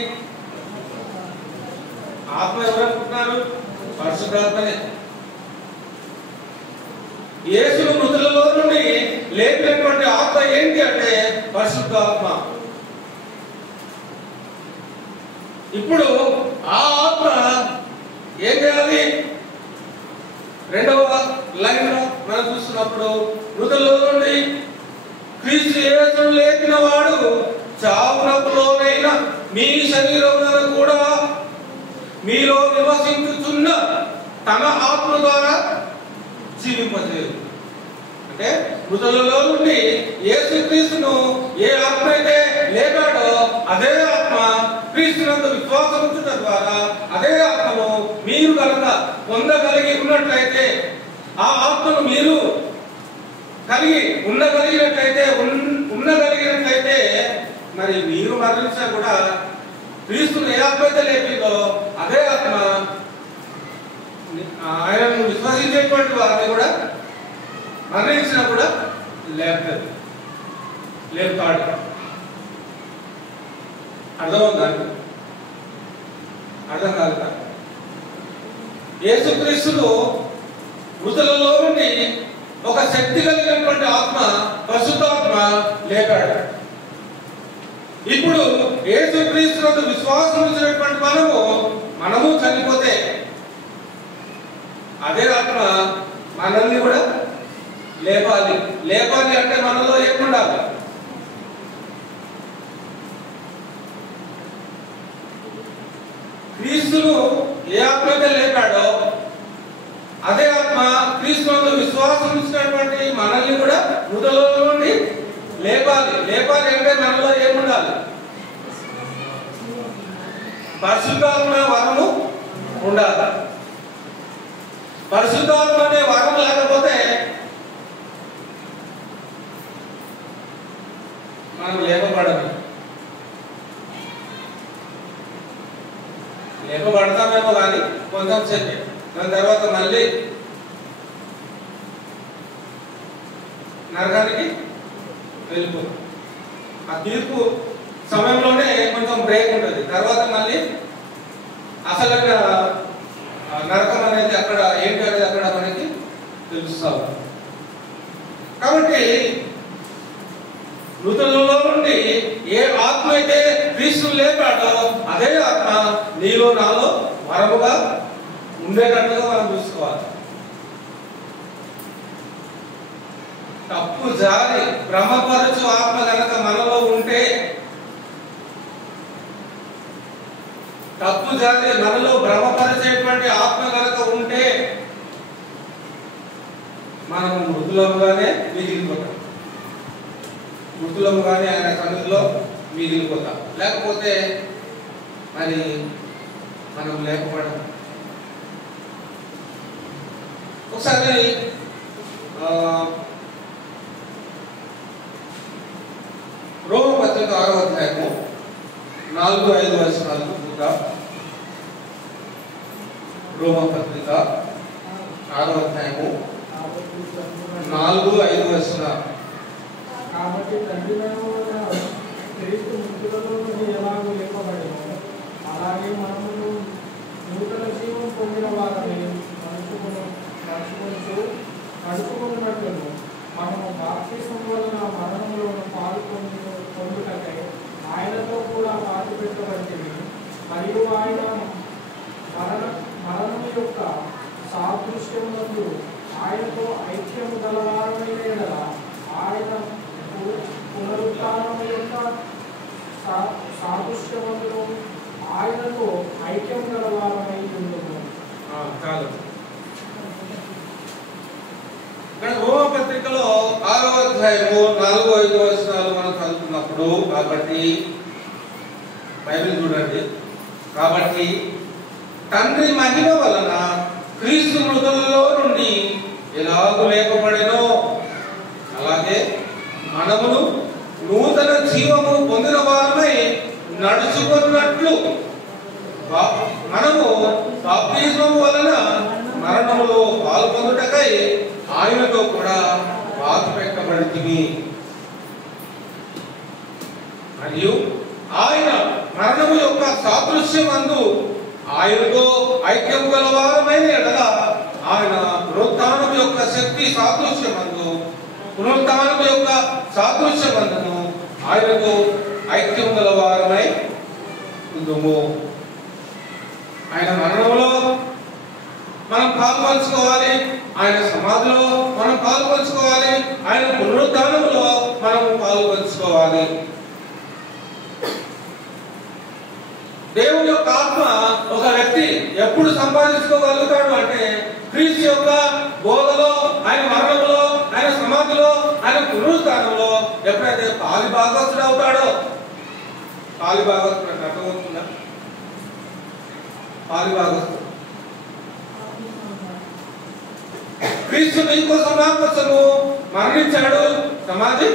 ఆత్మ ఎవరనుకుంటున్నారు? పరిశుద్ధాత్మనే. యేసును మృతులలో నుండి లేపినటువంటి ఆత్మ ఏంటి అంటే పరిశుద్ధాత్మ. ఇప్పుడు ఆ ఆత్మ ఏం చేయాలి? 2వ లైన్ లో మనం చూస్తున్నప్పుడు మృతుల్లో నుండి క్రీస్తు యేసును లేపిన వాడు చావునకు లోనైన మీ శరీరములను కూడా మీలో నివసించుచున్న తన ఆత్మ ద్వారా జీవింపజేయు. అంటే మృతులలో నుండి యేసుక్రీస్తును ఏ ఆత్మ అయితే లేపాడో అదే ఆత్మ క్రీస్తునందు విశ్వాసం ఉంచడం ద్వారా అదే ఆత్మను మీరు కనుక పొందగలిగి ఉన్నట్లయితే, ఆ ఆత్మను మీరు కలిగి ఉండగలిగినట్లయితే మరి మీరు మరణించినా కూడా క్రీస్తును ఏ ఆత్మ అయితే లేపిందో అదే ఆత్మ ఆయనను విశ్వసించేటువంటి వారిని కూడా మరణించినా కూడా లేపుతాడు. అర్థమవుతుందా? అర్థం కాదు. యేసుక్రీస్తును మృతులలో నుండి ఒక శక్తి కలిగినటువంటి ఆత్మ, పరిశుద్ధాత్మ లేపాడు. ఇప్పుడు యేసుక్రీస్తునందు విశ్వాసం ఉంచినటువంటి మనము చనిపోతే అదే ఆత్మ మనల్ని కూడా లేపాలి. లేపాలి అంటే మనలో ఏముండాలి? క్రీస్తును ఏ ఆత్మ అయితే లేపాడో అదే ఆత్మ క్రీస్తునందు విశ్వాసం ఇచ్చినటువంటి మనల్ని కూడా మృతుల నుండి లేపాలి. లేపాలి అంటే మనలో ఏముండాలి? పరిశుద్ధాత్మ వరము ఉండాలి. పరిశుద్ధాత్మ అనే వరం లేకపోతే మనం లేపబడము. లేపబడతామేమో కానీ కొంచెం సేపే, దాని తర్వాత మళ్ళీ నరకానికి వెళ్ళిపోతాం. ఆ తీర్పు సమయంలోనే కొంచెం బ్రేక్ ఉంటుంది, తర్వాత మళ్ళీ అసలైన నరకం అనేది అక్కడ ఏంటి అనేది అక్కడ మనకి తెలుస్తాం. కాబట్టి మృతులలో నుండి ఏ ఆత్మ అయితే క్రీస్తు లేపాడో అదే ఆత్మ నీలో నాలో వరముగా ఉండేటట్టుగా మనం చూసుకోవాలి. తప్పు జారి భ్రమపరచు ఆత్మ కనుక మనలో ఉంటే, తప్పు జారి మనలో భ్రమపరిచేటువంటి ఆత్మ కనుక ఉంటే మనం మృతులముగానే మిగిలిపోతాం. మృతులముగానే ఆయన కన్నుల్లో మిగిలిపోతాం. లేకపోతే మరి మనం లేకపోవడం. ఒకసారి రోమ పత్రిక 6వ అధ్యాయము 4-5 వచనాలు చూద్దాం. రోమ పత్రిక 6వ అధ్యాయము 4-5 వచనాలు. కాబట్టి తండ్రివైన క్రీస్తు మృతులలో నుండి ఎలాగో లేపబడెనో అలాగే మనము నూతన జీవం పొందిన వారిని నడుచుకున్నట్లును మనము బాప్తిసం వలన మరణంలోను పొందుటకై ఆయనతో కూడా పాతిపెట్టబడింది. మరియు ఆయన మరణము యొక్క సాదృశ్యమునందు ఆయనతో ఐక్యము గలవారమైన యెడల ఆయన పునరుత్థానము యొక్క సాదృశ్యమును ఆయనతో ఐక్యం గలవారమై ఉండును. రోమ పత్రికలో 6వ అధ్యాయము 4-5 వచనాలు మనం చదువుతున్నప్పుడు, కాబట్టి బైబిల్ చూడండి. కాబట్టి తండ్రి మహిమ వలన క్రీస్తు మృతులలో నుండి ఎలాగూ లేపబడెనో అలాగే మనమును నూతన జీవము పొందిన వారమై నడుచుకున్నట్లు మనము బాప్తిస్మము వలన మరణములో పాల్పొందుటకై ఆయనతో కూడా పాతిపెట్టబడితిమి. మరియు ఆయన మరణము యొక్క సాదృశ్యమందు ఆయనతో ఐక్యం గలవారమైన యెడల ఆయన పునరుత్థానం యొక్క శక్తి సాదృశ్యమందు పునరుత్థానం యొక్క సాదృశ్యమందును ఆయనతో ఐక్యం గలవారమై ఉందుము. ఆయన మరణంలో మనం పాల్పంచుకోవాలి, ఆయన సమాధిలో మనం పాల్పంచుకోవాలి, ఆయన పునరుత్థానంలో మనం పాల్పంచుకోవాలి. దేవుని యొక్క ఆత్మ ఒక వ్యక్తి ఎప్పుడు సంపాదించుకోగలుగుతాడు అంటే క్రీస్తు యొక్క బోధలో, ఆయన మరణంలో, ఆయన సమాధిలో, ఆయన పునరుత్థానంలో ఎప్పుడైతే పాలిభాగస్తుడు అవుతాడో. పాలిభాగస్తుడు అంటే అర్థమవుతుందా? పాలిభాగస్తుడు క్రీస్తు నీకోసం నా కోసము మరణించాడు, సమాధి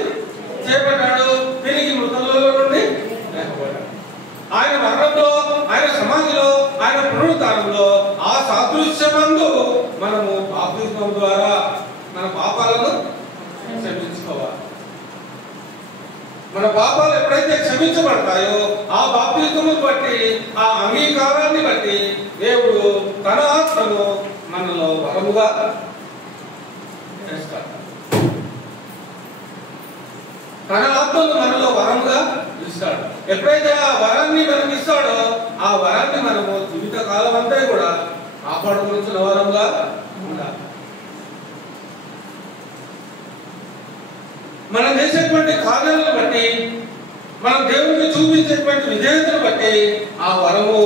చేపట్టాడు, తిరిగి మృతులలో నుండి లేపబడ్డాడు. ఆయన మరణంలో, ఆయన సమాధిలో, ఆయన పునరుత్థానంలో ఆ సాదృశ్యమందు మనము బాప్తిస్మం ద్వారా మన పాపాలను క్షమించుకోవాలి. మన పాపాలు ఎప్పుడైతే క్షమించబడతాయో ఆ బాప్తిస్మము బట్టి, ఆ అంగీకారాన్ని బట్టి దేవుడు తన ఆత్మను మనలో వరముగా చేస్తాడు. తన ఆత్మను మనలో వరంగా ఇస్తాడు. ఎప్పుడైతే ఆ వరాన్ని మనకి ఇస్తాడో ఆ వరాన్ని మనము జీవిత కాలం అంతా కూడా కాపాడుకోవాల్సిన వరంగా మనం చేసేటువంటి కార్యాలను బట్టి, మనం దేవుడికి చూపించేటువంటి విధేయతను బట్టి ఆ వరము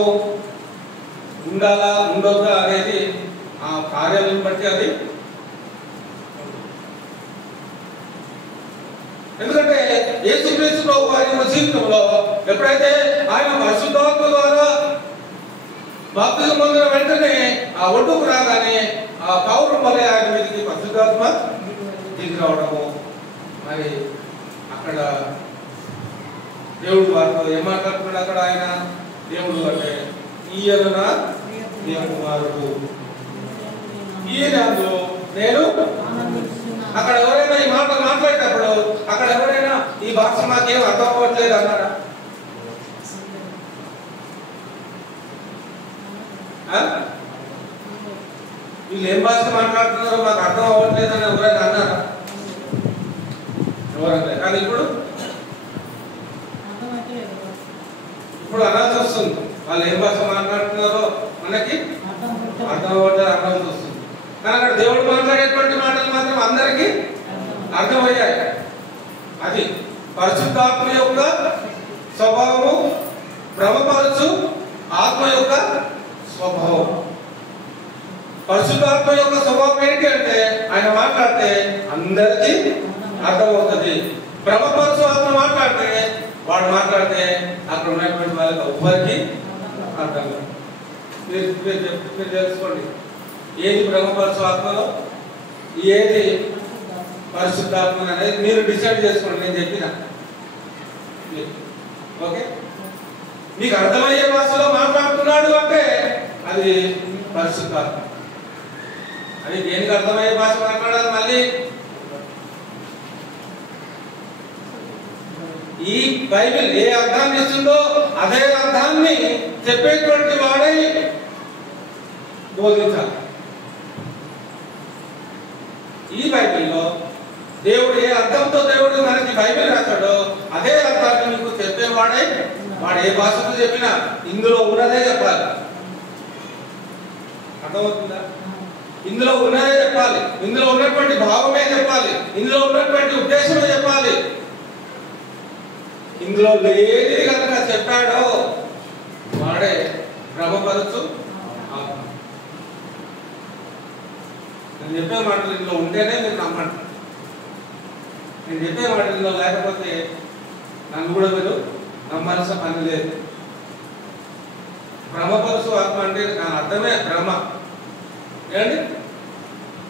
ఉండాలా ఉండొద్దా అనేది ఆ కార్యాలను బట్టి అది. ఎందుకంటే యేసుక్రీస్తు ప్రభు వారి జీవితంలో ఎప్పుడైతే ఆయన పరిశుద్ధాత్మ ద్వారా బాప్తిజం పొందిన వెంటనే ఆ ఒడ్డుకు రాగానే ఆ పౌరు వలె ఆయన మీదకి పరిశుద్ధాత్మ దిగి రావడము, మరి అక్కడ దేవుడు వారితో ఏం మాట్లాడుతున్నాడు? అక్కడ ఆయన దేవుడు అంటే ఈయన నా ప్రియ కుమారుడు, ఈయనలో నేను. అక్కడ ఎవరైనా ఈ మాట మాట్లాడేటప్పుడు అక్కడ ఎవరైనా ఈ భాష మాకేం అర్థం అవ్వట్లేదు అన్నారా? వీళ్ళు ఏం భాష మాట్లాడుతున్నారో మాకు అర్థం అవ్వట్లేదు అని ఎవరైనా అన్నారా? ఎవరైనా. కానీ ఇప్పుడు అనాల్సి వస్తుంది. వాళ్ళు ఏం భాష మాట్లాడుతున్నారో మనకి అర్థం అవ్వట్లేదు అనాల్సి వస్తుంది. కానీ అక్కడ దేవుడు మాట్లాడేటువంటి మాటలు మాత్రం అందరికీ అర్థమయ్యాయి. అది పరిశుద్ధాత్మ యొక్క స్వభావము, భ్రమపరచు ఆత్మ యొక్క స్వభావం. పరిశుద్ధాత్మ యొక్క స్వభావం ఏంటి అంటే ఆయన మాట్లాడితే అందరికీ అర్థమవుతుంది. భ్రమపరచు ఆత్మ మాట్లాడితే వాడు మాట్లాడితే అక్కడ ఉన్నటువంటి వాళ్ళకి ఎవ్వరికి అర్థం కాదు. మీరు తెలుసుకోండి, ఏది బ్రహ్మపరచు ఆత్మలో ఏది పరిశుద్ధాత్మ అనేది మీరు డిసైడ్ చేసుకోండి. నేను చెప్పిన ఓకే, మీకు అర్థమయ్యే భాషలో మాట్లాడుతున్నాడు అంటే అది పరిశుద్ధాత్మ. అది దేనికి అర్థమయ్యే భాష మాట్లాడాలి? మళ్ళీ ఈ బైబిల్ ఏ అర్థాన్ని ఇస్తుందో అదే అర్థాన్ని చెప్పేటువంటి వాడై బోధించాలి. ఈ బైబిల్లో దేవుడు ఏ అర్థంతో దేవుడు మనకి బైబిల్ రాశాడో అదే అర్థాన్ని మీకు చెప్పేవాడే. వాడు ఏ భాషతో చెప్పినా ఇందులో ఉన్నదే చెప్పాలి. అర్థమవుతుందా? ఇందులో ఉన్నదే చెప్పాలి, ఇందులో ఉన్నటువంటి భావమే చెప్పాలి, ఇందులో ఉన్నటువంటి ఉద్దేశమే చెప్పాలి. ఇందులో లేనిది కనుక చెప్పాడో వాడే భ్రమపరచు ఆత్మ. నేను చెప్పే మాటలు ఇందులో ఉంటేనే మీరు నమ్మండి. నేను చెప్పే మాటల్లో లేకపోతే నన్ను కూడా మీరు నమ్మాల్సిన పని లేదు. భ్రమపరచు ఆత్మ అంటే దాని అర్థమే భ్రమ. ఏమండి?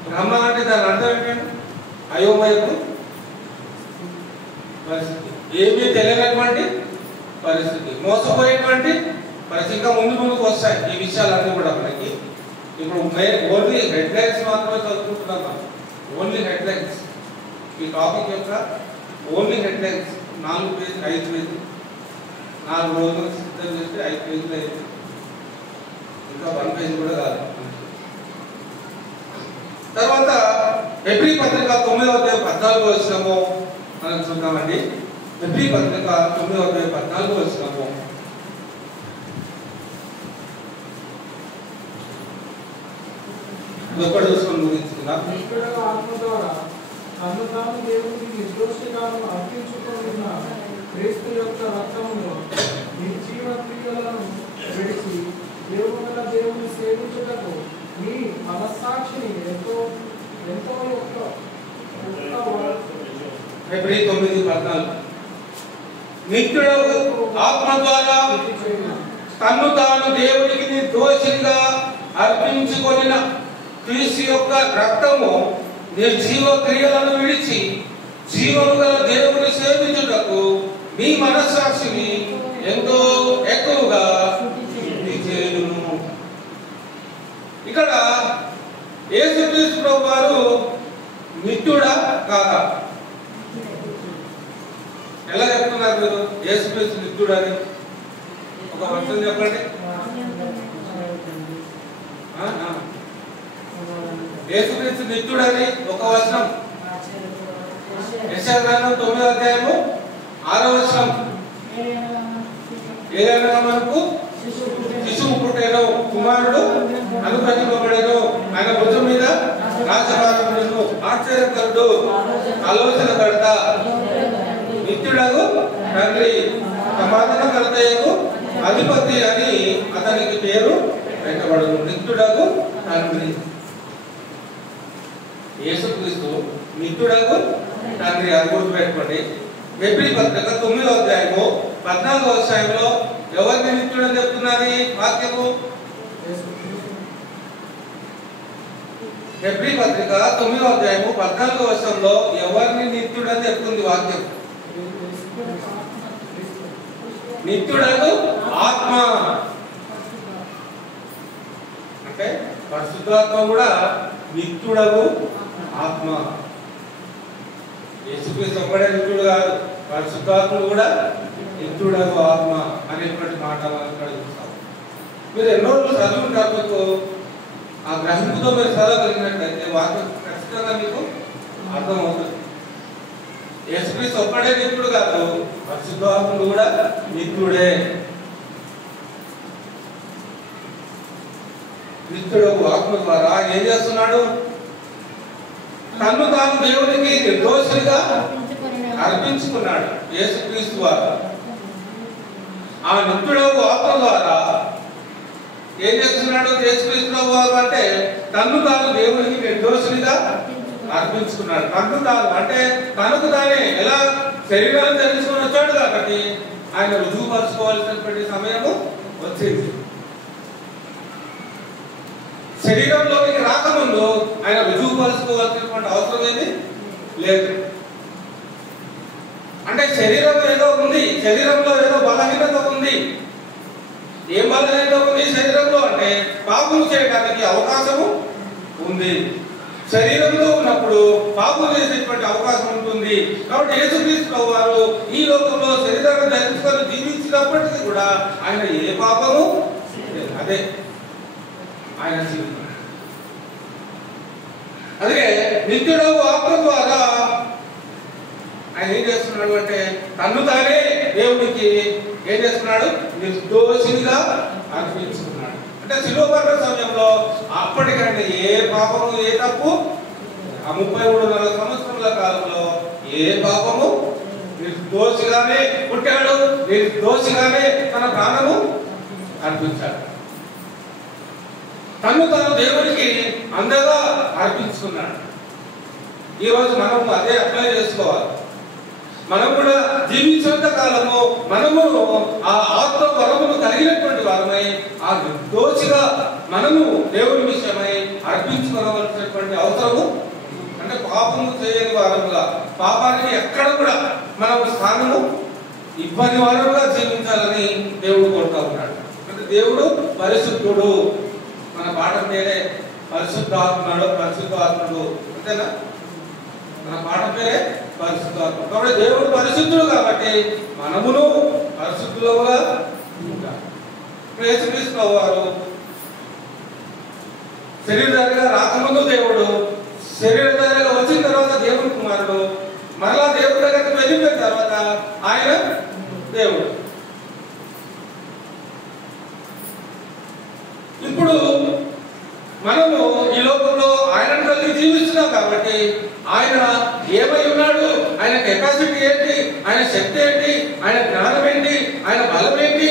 భ్రమ అంటే దాని అర్థం ఏంటండి? అయోమయపు పరిస్థితి, ఏమీ తెలియనటువంటి పరిస్థితి, మోసపోయేటువంటి పరిస్థితి. ఇంకా ముందుకు వస్తాయి ఈ విషయాలన్నీ కూడా మనకి. ఇప్పుడు ఓన్లీ హెడ్ లైన్స్ మాత్రమే చదువుకుంటున్నాం. Only headlines. ఈ టాపిక్ యొక్క ఓన్లీ హెడ్ లైన్స్ 4 పేజీలు 5 పేజీలు 4 రోజులు సిద్ధం చేస్తే 5 పేజీలు అయింది. ఇంకా 1 పేజీ కూడా కాదు. తర్వాత హెబ్రీ పత్రిక 9వ అధ్యాయం 14వ వచనము మనం చూద్దామండి. హెబ్రీ పత్రిక 9వ అధ్యాయం 14వ వచనము. ఒక్కడు చూసుకొని ముగించుకుందాం. ఆత్మ ద్వారా తను తాను దేవునికి నిర్దోషిగాను అర్పించుకున్న క్రీస్తు యొక్క రక్తమును నిర్జీవ క్రియలను విడిచి దేవుల దేవుని సేవించుటకు మీ మనస్సాక్షిని ఎంతో ఎంతో హెబ్రీ 9:14 నిత్యుడు ఆత్మ ద్వారా తన్ను తాను దేవునికి నిర్దోషిగా అర్పించుకొనిన క్రీస్తు యొక్క రక్తము నిర్జీవ క్రియలను విడిచి జీవము గల దేవుని సేవించుటకు మీ మనస్సాక్షిని ఎంతో ఎక్కువగా శుద్ధి చేయును. ఇక్కడ యేసుక్రీస్తు ప్రభువు వారు నిత్యుడా కాదా? ఎలా చెప్తున్నారు మీరు యేసుక్రీస్తు నిత్యుడని? ఒక వచనం చెప్పండి. యేసుక్రీస్తు నిత్యుడని ఒక వచనం యెషయా గ్రంథం 9వ అధ్యాయము 6వ వచనం. ఏదైనా మనకు శిశువు పుట్టెను, కుమారుడు అనుగ్రహింపబడెను, ఆయన భుజం మీద రాజ్యభారమును. ఆ ఆశ్చర్యకరుడు, ఆలోచనకర్త, నిత్యుడగు తండ్రి, సమాధానకర్తయగు అధిపతి అని అతనికి పేరు పెట్టబడును. నిత్యుడగు తండ్రి, యేసుక్రీస్తు నిత్యుడగు తండ్రి, అది గుర్తుపెట్టుకోండి. హెబ్రీ పత్రిక 9వ అధ్యాయము 14వ అధ్యాయంలో ఎవరిని నిత్యుడని చెప్తున్నది వాక్యము? హెబ్రీ పత్రిక 9వ అధ్యాయము 14వ వచనంలో ఎవరిని నిత్యుడని చెప్తుంది వాక్యం? నిత్యుడగు ఆత్మ. అంటే పరిశుద్ధాత్మ కూడా నిత్యుడగు ఆత్మ. యేసుక్రీస్తు ఒక్కడే నిత్యుడు కాదు, పరిశుద్ధాత్ముడు కూడా నిత్యుడగు ఆత్మ అనేటువంటి మాట మనం ఇక్కడ చూస్తాం. మీరు ఎన్నో రోజులు చదువుకుంటారు, మీకు ఆ గ్రహింపుతో మీరు చదవగలిగినట్లయితే వాక్యం ఖచ్చితంగా మీకు అర్థమవుతుంది. యేసుక్రీస్తు ఒక్కడే నిత్యుడు కాదు, పరిశుద్ధాత్ముడు కూడా నిత్యుడే. నిత్యుడు ఆత్మ ద్వారా ఏం చేస్తున్నాడు? తను తాను దేవునికి నిర్దోషిగా అర్పించుకున్నాడు. యేసుక్రీస్తు వారు ఆ నిత్యుడు ఆత్మ ద్వారా ఏం చేస్తున్నాడు? యేసుక్రీస్తు వారు అంటే తను తాను దేవునికి నిర్దోషిగా అర్పించుకున్నాడు. తను తాను అంటే తనకు తానే ఎలా శరీరాన్ని తెలుసుకొని వచ్చాడు కాబట్టి ఆయన రుజువుపరచుకోవాల్సినటువంటి సమయము వచ్చింది. శరీరంలోనికి రాకముందు ఆయన రుజువుపరచుకోవాల్సినటువంటి అవసరం ఏమి లేదు. అంటే శరీరం ఏదో ఉంది, శరీరంలో ఏదో బలహీనత ఉంది. ఏం బలహీనత ఉంది శరీరంలో అంటే పాపం చేయడానికి అవకాశము ఉంది. శరీరంలో ఉన్నప్పుడు పాపం చేసేటువంటి అవకాశం ఉంటుంది. కాబట్టి యేసుక్రీస్తు వారు ఈ లోకంలో శరీరాన్ని ధరించుకొని జీవించినప్పటికీ కూడా ఆయన ఏ పాపము అదే ఆయన జీవితం. అదే నిత్యుడు ఆత్మ ద్వారా ఆయన ఏం చేస్తున్నాడు అంటే తన్ను తానే దేవుడికి ఏం చేస్తున్నాడు? నిర్దోషిగా అర్పించుకున్నాడు. అంటే శిలువ మరణ సమయంలో అప్పటికంటే ఏ పాపము ఏ తప్పు ఆ 33 సంవత్సరముల కాలంలో ఏ పాపము నిర్దోషిగానే పుట్టాడు, నిర్దోషిగానే తన ప్రాణము అర్పించాడు. తను తాను దేవుడికి అందగా అర్పించుకున్నాడు. ఈరోజు మనం అదే అప్లై చేసుకోవాలి. మనం కూడా జీవించినంత కాలము మనము ఆ ఆత్మ వరమును కలిగినటువంటి వారమై ఆ నిర్దోషిగా మనము దేవుని విషయమై అర్పించుకోవలసినటువంటి అవసరము. అంటే పాపము చేయని వారముగా, పాపానికి ఎక్కడ కూడా మనం స్థానము ఇవ్వని వారముగా జీవించాలని దేవుడు కోరుతా ఉన్నాడు. అంటే దేవుడు పరిశుద్ధుడు. మన పాఠం పేరే పరిశుద్ధాత్ముడు, పరిశుద్ధాత్ముడు అంతేనా? మన పాఠం పేరే పరిశుద్ధాత్ముడు. కాబట్టి దేవుడు పరిశుద్ధుడు కాబట్టి మనమును పరిశుద్ధులుగా ఉంటాం. యేసుక్రీస్తు వారు శరీరధారిగా రాకముందు దేవుడు, శరీరధారిగా వచ్చిన తర్వాత దేవుని కుమారుడు, మరలా దేవుడి దగ్గరికి వెళ్ళిపోయిన తర్వాత ఆయన దేవుడు. ఇప్పుడు మనము ఈ లోకంలో ఆయనను కలిగి జీవిస్తున్నాం కాబట్టి ఆయన ఏమై ఉన్నాడు, ఆయన కెపాసిటీ ఏంటి, ఆయన శక్తి ఏంటి, ఆయన జ్ఞానం ఏంటి, ఆయన బలం ఏంటి,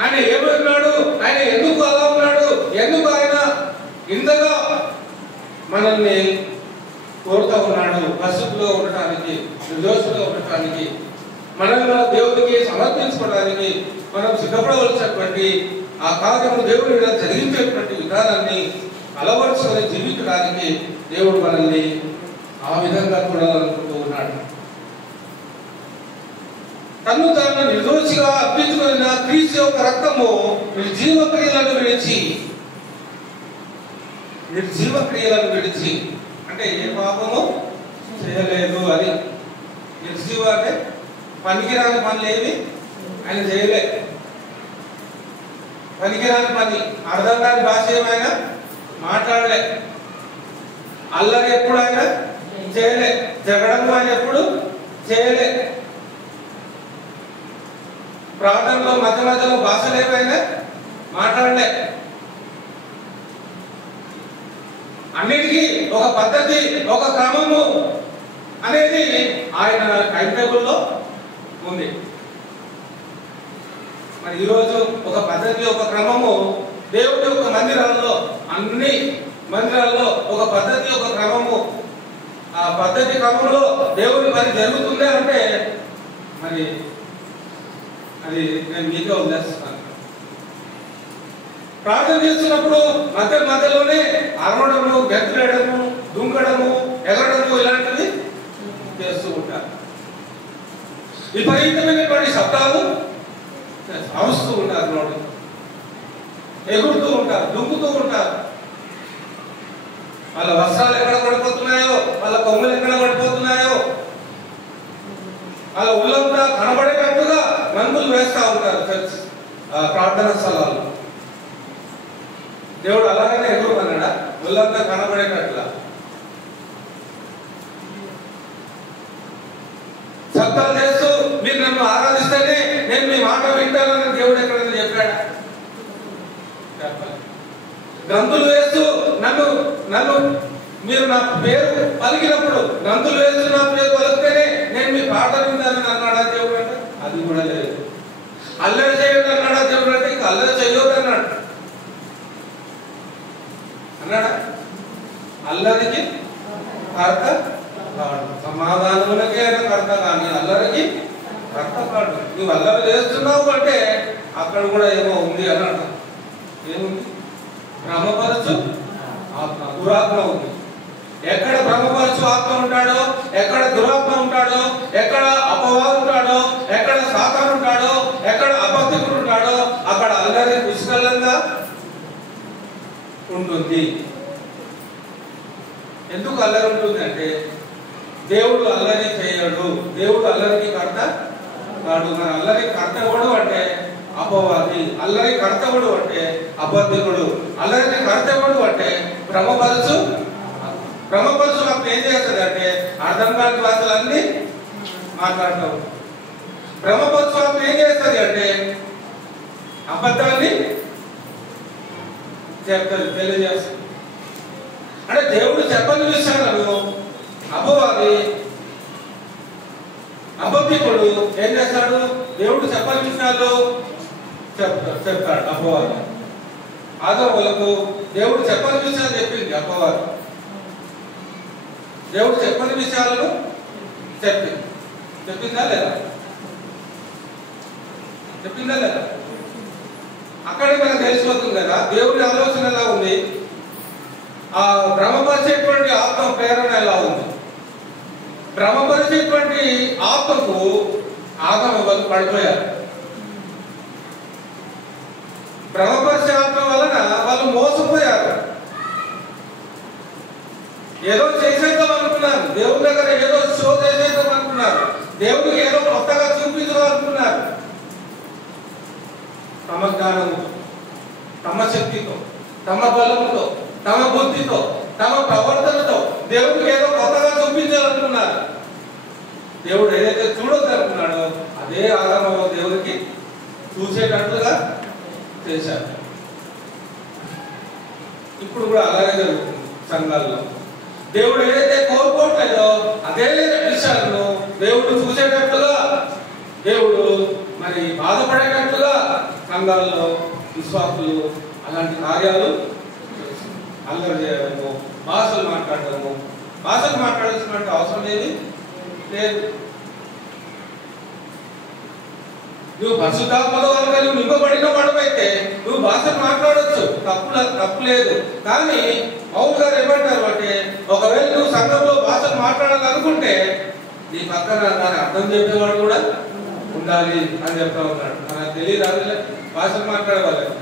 ఆయన ఏమై ఉన్నాడు, ఆయన ఎందుకు అలా ఉన్నాడు, ఎందుకు ఆయన ఇంతగా మనల్ని కోరుతూ ఉన్నాడు పరిశుద్ధిలో ఉండటానికి, నిర్దోషంగా ఉండటానికి, మనల్ని మన దేవుడికి సమర్పించుకోవడానికి మనం సిద్ధపడవలసినటువంటి ఆ కార్యము దేవుడి జరిగించేటువంటి విధానాన్ని అలవరుచుకొని జీవించడానికి దేవుడు మనల్ని ఆ విధంగా చూడాలనుకుంటూ ఉన్నాడు. తను తాను నిర్దోషిగా అర్పించుకున్న క్రీస్తు యొక్క రక్తము నిర్జీవ క్రియలను విడిచి అంటే ఏ పాపము చేయలేదు అని. నిర్జీవ అంటే పనికిరాని పనులు ఏమి ఆయన చేయలే. పనికిరాని పని, అర్థం కాని భాష ఏమైనా మాట్లాడలే. అల్లరి ఎప్పుడు ఆయన చేయలే. జగడము ఆయన ఎప్పుడు చేయలే. ప్రాంతంలో మధ్య మధ్యలో భాషలు ఏమైనా మాట్లాడలే. అన్నిటికీ ఒక పద్ధతి, ఒక క్రమము అనేది ఆయన టైం టేబుల్లో ఉంది. మరి ఈరోజు ఒక పద్ధతి, ఒక క్రమము దేవుడి యొక్క మందిరాల్లో, అన్ని మందిరాల్లో ఒక పద్ధతి, ఒక క్రమము, ఆ పద్ధతి క్రమంలో దేవుడి పని జరుగుతుందే అంటే మరి అది నేను మీకే వదిలేస్తున్నాను. ప్రార్థన చేస్తున్నప్పుడు మధ్యలోనే అరవడము, గెంతులేయడము, దుంకడము, ఎగరడము ఇలాంటివి చేస్తూ ఉంటారు. విపరీతమైనటువంటి శబ్దాలు అరుస్తూ ఉంటారు, నోడు ఎగురుతూ ఉంటారు, దుంకుతూ ఉంటారు. వాళ్ళ వస్త్రాలు ఎక్కడ పడిపోతున్నాయో, వాళ్ళ కొమ్ములు ఎక్కడ పడిపోతున్నాయో, వాళ్ళ ఉల్లంతా కనబడేటట్టుగా రంగులు వేస్తూ ఉంటారు చర్చ్ ప్రార్థన స్థలాల్లో. దేవుడు అలాగనే ఎగురమన్నాడా? ఉల్లంతా కనబడేటట్టుగా శబ్దాలు చేస్తూ మీరు నన్ను ఆరాధిస్తేనే నేను మీ మాట వింటానని దేవుడు ఎక్కడైనా చెప్పాడా? చెప్పాలి. గంతులు వేస్తూ నన్ను మీరు నా పేరు పలికినప్పుడు గంతులు వేస్తూ నా పేరు పలికితేనే నేను మీ పాట వింటానని అన్నాడా దేవుడు అంటే? అది కూడా లేదు. అల్లరి చేయొద్దు అన్నాడా దేవుడు అంటే? ఇంకా అల్లరి చేయొద్దు అన్నాడు. అన్నాడా? అల్లరికి కర్త కాడు, సమాధానములకే ఆయన కర్త కానీ అల్లరికి కర్త కాడు. నువ్వు అల్లరి చేస్తున్నావు అంటే అక్కడ కూడా ఏమో ఉంది అని అంటాం. ఏముంది? భ్రమపరచు ఆత్మ, దురాత్మ ఉంది. ఎక్కడ భ్రమపరచు ఆత్మ ఉంటాడో, ఎక్కడ దురాత్మ ఉంటాడో, ఎక్కడ అపవాదు ఉంటాడో, ఎక్కడ సాతాను ఉంటాడో, ఎక్కడ అబద్ధికుడు ఉంటాడో అక్కడ అల్లరి పుష్కలంగా ఉంటుంది. ఎందుకు అల్లరి ఉంటుంది అంటే దేవుడు అల్లరి చేయడు, దేవుడు అల్లరికి కర్త కాడు. మన అల్లరి కర్తవుడు అంటే అపవాది, అల్లరి కర్తవుడు అంటే అబద్ధికుడు, అల్లరికి కర్తవుడు అంటే భ్రమపరచు. భ్రమపరచు అప్పుడు ఏం చేస్తుంది అంటే అర్థం కాని భాషలన్నీ మాట్లాడతావు. భ్రమపరచు అప్పుడు ఏం చేస్తుంది అంటే అబద్ధాన్ని చెప్తుంది, తెలియజేస్తుంది. అంటే దేవుడు చెప్పని విషయాలను అపవాది, అబద్ధికుడు ఏం చేస్తాడు? దేవుడు చెప్పని విషయాలు చెప్తాడు అపవాది. ఆదములకు దేవుడు చెప్పని విషయాలు చెప్పింది అపవాది. దేవుడు చెప్పని విషయాలను చెప్పిందా లేదా? చెప్పిందా లేదా? అక్కడే మనకు తెలిసిపోతుంది కదా దేవుడి ఆలోచన ఎలా ఉంది, ఆ భ్రమపరిచేటువంటి ఆత్మ ప్రేరణ ఎలా ఉంది. భ్రమపరిచేటువంటి ఆత్మకు ఆత్మ పడిపోయారు. భ్రమపరిచే ఆత్మ వలన వాళ్ళు మోసపోయారు. ఏదో చేసేద్దాం అనుకున్నారు, దేవుడి దగ్గర ఏదో షో చేసేద్దాం అనుకున్నారు, దేవుడికి ఏదో కొత్తగా చూపించడం అనుకున్నారు. తమ జ్ఞానంతో, తమ శక్తితో, తమ బలంతో, తమ బుద్ధితో, తమ ప్రవర్తనతో దేవుడికి ఏదో కొత్తగా చూపించాలనుకున్నారు. దేవుడు ఏదైతే చూడొద్దు అనుకున్నాడో అదే ఆదాము దేవుడికి చూసేటట్లుగా చేశారు. ఇప్పుడు కూడా అలాగే జరుగుతుంది సంఘాల్లో. దేవుడు ఏదైతే కోరుకోవట్లేదో అదే విషయాలను దేవుడు చూసేటట్లుగా, దేవుడు మరి బాధపడేటట్లుగా సంఘాల్లో విశ్వాసులు అలాంటి కార్యాలు అల్లరి చేయడము, భాషలు మాట్లాడటము. భాషలు మాట్లాడాల్సినటువంటి అవసరం ఏది లేదు. నువ్వు పరిశుద్ధాత్మలో కనుక నువ్వు నింపబడిన వాడవైతే నువ్వు భాషను మాట్లాడొచ్చు, తప్పు లేదు. కానీ పౌలు గారు ఏమంటారు అంటే ఒకవేళ నువ్వు సంఘంలో భాషను మాట్లాడాలనుకుంటే నీ పక్కన దాన్ని అర్థం చెప్పేవాడు కూడా ఉండాలి అని చెప్తా ఉన్నాడు. మనకు తెలియదు అందులో భాషను మాట్లాడేవాళ్ళకి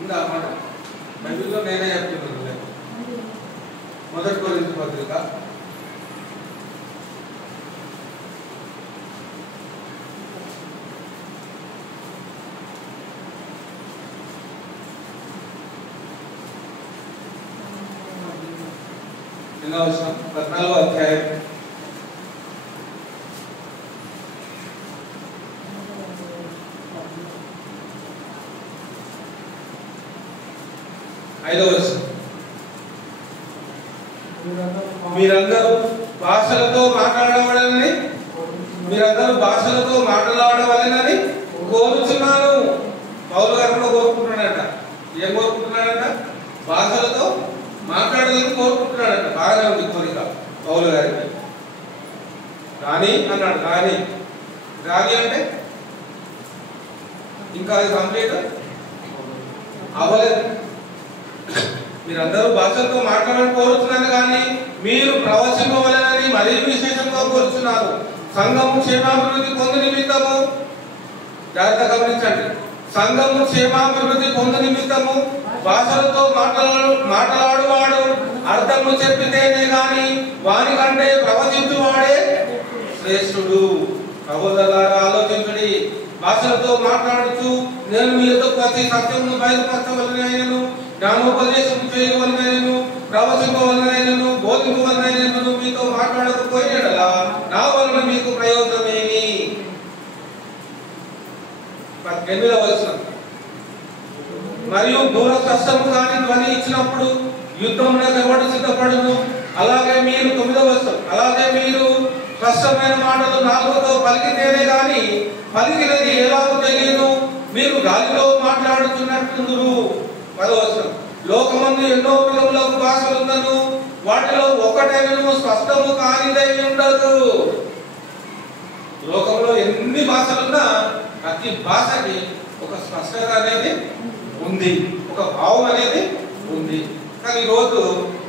ఉందా మాట. బైబిల్లో నేనే చెప్తున్నాను. మొదటి కొరింథీ పత్రిక 14వ అధ్యాయం 14 5వ వచనం. మీరందరూ భాషలతో మాట్లాడవలెనని కోరుచున్నాను. పౌలు గారు కూడా కోరుకుంటున్నాడట. ఏం కోరుకుంటున్నాడట? భాషలతో మాట్లాడాలని కోరుకుంటున్నాడట. బాగా ఉంది కోరిక పౌలు గారికి. కానీ అన్నాడు. కానీ అంటే ఇంకా అది కంప్లీట్ అవ్వలేదు. మీరందరూ భాషలతో మాట్లాడాలని కోరుతున్నాను, కానీ మీరు ప్రవచింపవలెనని మరీ విశేషంగా కోరుచున్నారు. సంఘము క్షేమాభివృద్ధి పొందు నిమిత్తము, జాగ్రత్త గమనించండి, సంఘము క్షేమాభివృద్ధి పొందు నిమిత్తము భాషలతో మాట్లాడువాడు అర్థము చెప్పితేనే గాని వాని కంటే ప్రవచించువాడే శ్రేష్ఠుడు. సహోదరులారా, ఆలోచించుడి. భాషలతో మాట్లాడుతూ నేను మీ యొద్దకు వచ్చి సత్యమును బయలుపరచవలనైనను, జ్ఞానోపదేశం చేయవలనైనను, ప్రవచింపవలనైనను, బోధింపవలనైనను మీతో మాట్లాడకపోయినలా నా వలన మీకు ప్రయోజనమేమి? 8వ వచనం. మరియు దూర కష్టము కాని ధ్వని ఇచ్చినప్పుడు యుద్ధమునకు ఎవడు సిద్ధపడును? అలాగే మీరు 9వ వచనం. అలాగే మీరు కష్టమైన మాటలు నాలుగుతో పలికితేనే గాని పలికినది ఎలాగో తెలియదు, మీరు గాలిలో మాట్లాడుతున్నట్టుందురు. 10వ వచనం. లోకమందు ఎన్నో విధములకు భాషలున్నను, వాటిలో ఒకటైనను స్పష్టము కానిదై ఉండదు. లోకంలో ఎన్ని భాషలున్నా ప్రతి భాషకి ఒక స్పష్టత అనేది ఉంది, ఒక భావం అనేది ఉంది. కానీ ఈరోజు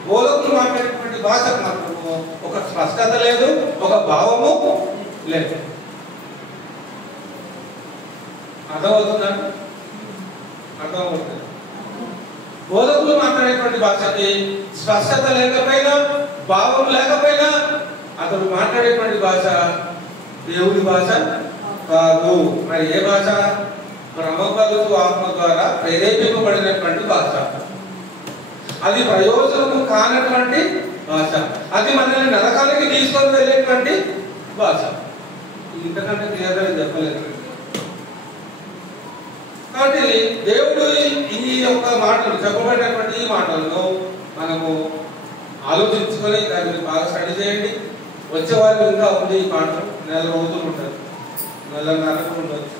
బోధకులు మాట్లాడేటువంటి భాషకు మాత్రము ఒక స్పష్టత లేదు, ఒక భావము లేదు. అర్థమవుతుందండి? అర్థమవుతుంది. బోధకులు మాట్లాడేటువంటి భాషకి స్పష్టత లేకపోయినా, భావం లేకపోయినా అతడు మాట్లాడేటువంటి భాష దేవుడి భాష కాదు. మరి ఏ భాష? బ్రహ్మపరుచు ఆత్మ ద్వారా ప్రేరేపింపబడినటువంటి భాష. అది ప్రయోజనము కానటువంటి భాష. అది మనల్ని నరకానికి తీసుకొని వెళ్ళేటువంటి భాష. ఇంతకంటే క్లియర్గా చెప్పలేదు. కాబట్టి దేవుడు ఈ యొక్క మాటలు, చెప్పబడినటువంటి ఈ మాటలను మనము ఆలోచించుకొని దాన్ని బాగా స్టడీ చేయండి. వచ్చేవారు ఇంకా ఉంది ఈ పాఠం. 4 రోజులు ఉంటుంది, 4:30 ఉండొచ్చు.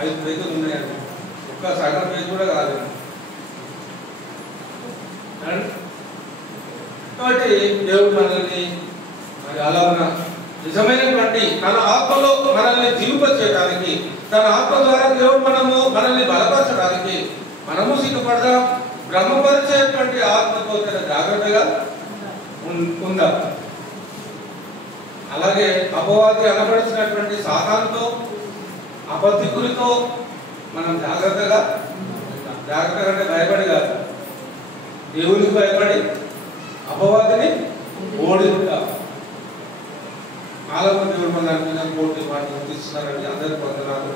5 పేజీలు ఉన్నాయండి. ఒక్క సగం పేజీ కూడా కాదు. కాబట్టి దేవుడు మనల్ని మరి అలా నిజమైనటువంటి తన ఆత్మలో మనల్ని జీవింపచేయడానికి, తన ఆత్మ ద్వారా దేవుడు మనల్ని బలపరచడానికి మనము సిద్ధపడదాం. బ్రహ్మపరిచేటువంటి ఆత్మతో జాగ్రత్తగా ఉందాం. అలాగే అపవాది అనబడినటువంటి సాతానుతో, అబద్ధికులతో మనం జాగ్రత్తగా అంటే భయపడి కాదు, దేవునికి భయపడి అపవాదిని ఓడిద్దాం. చాలా మంది దేవుడు మన పోటీ మాటలు తీస్తున్నారండి. అందరి వందనాలు.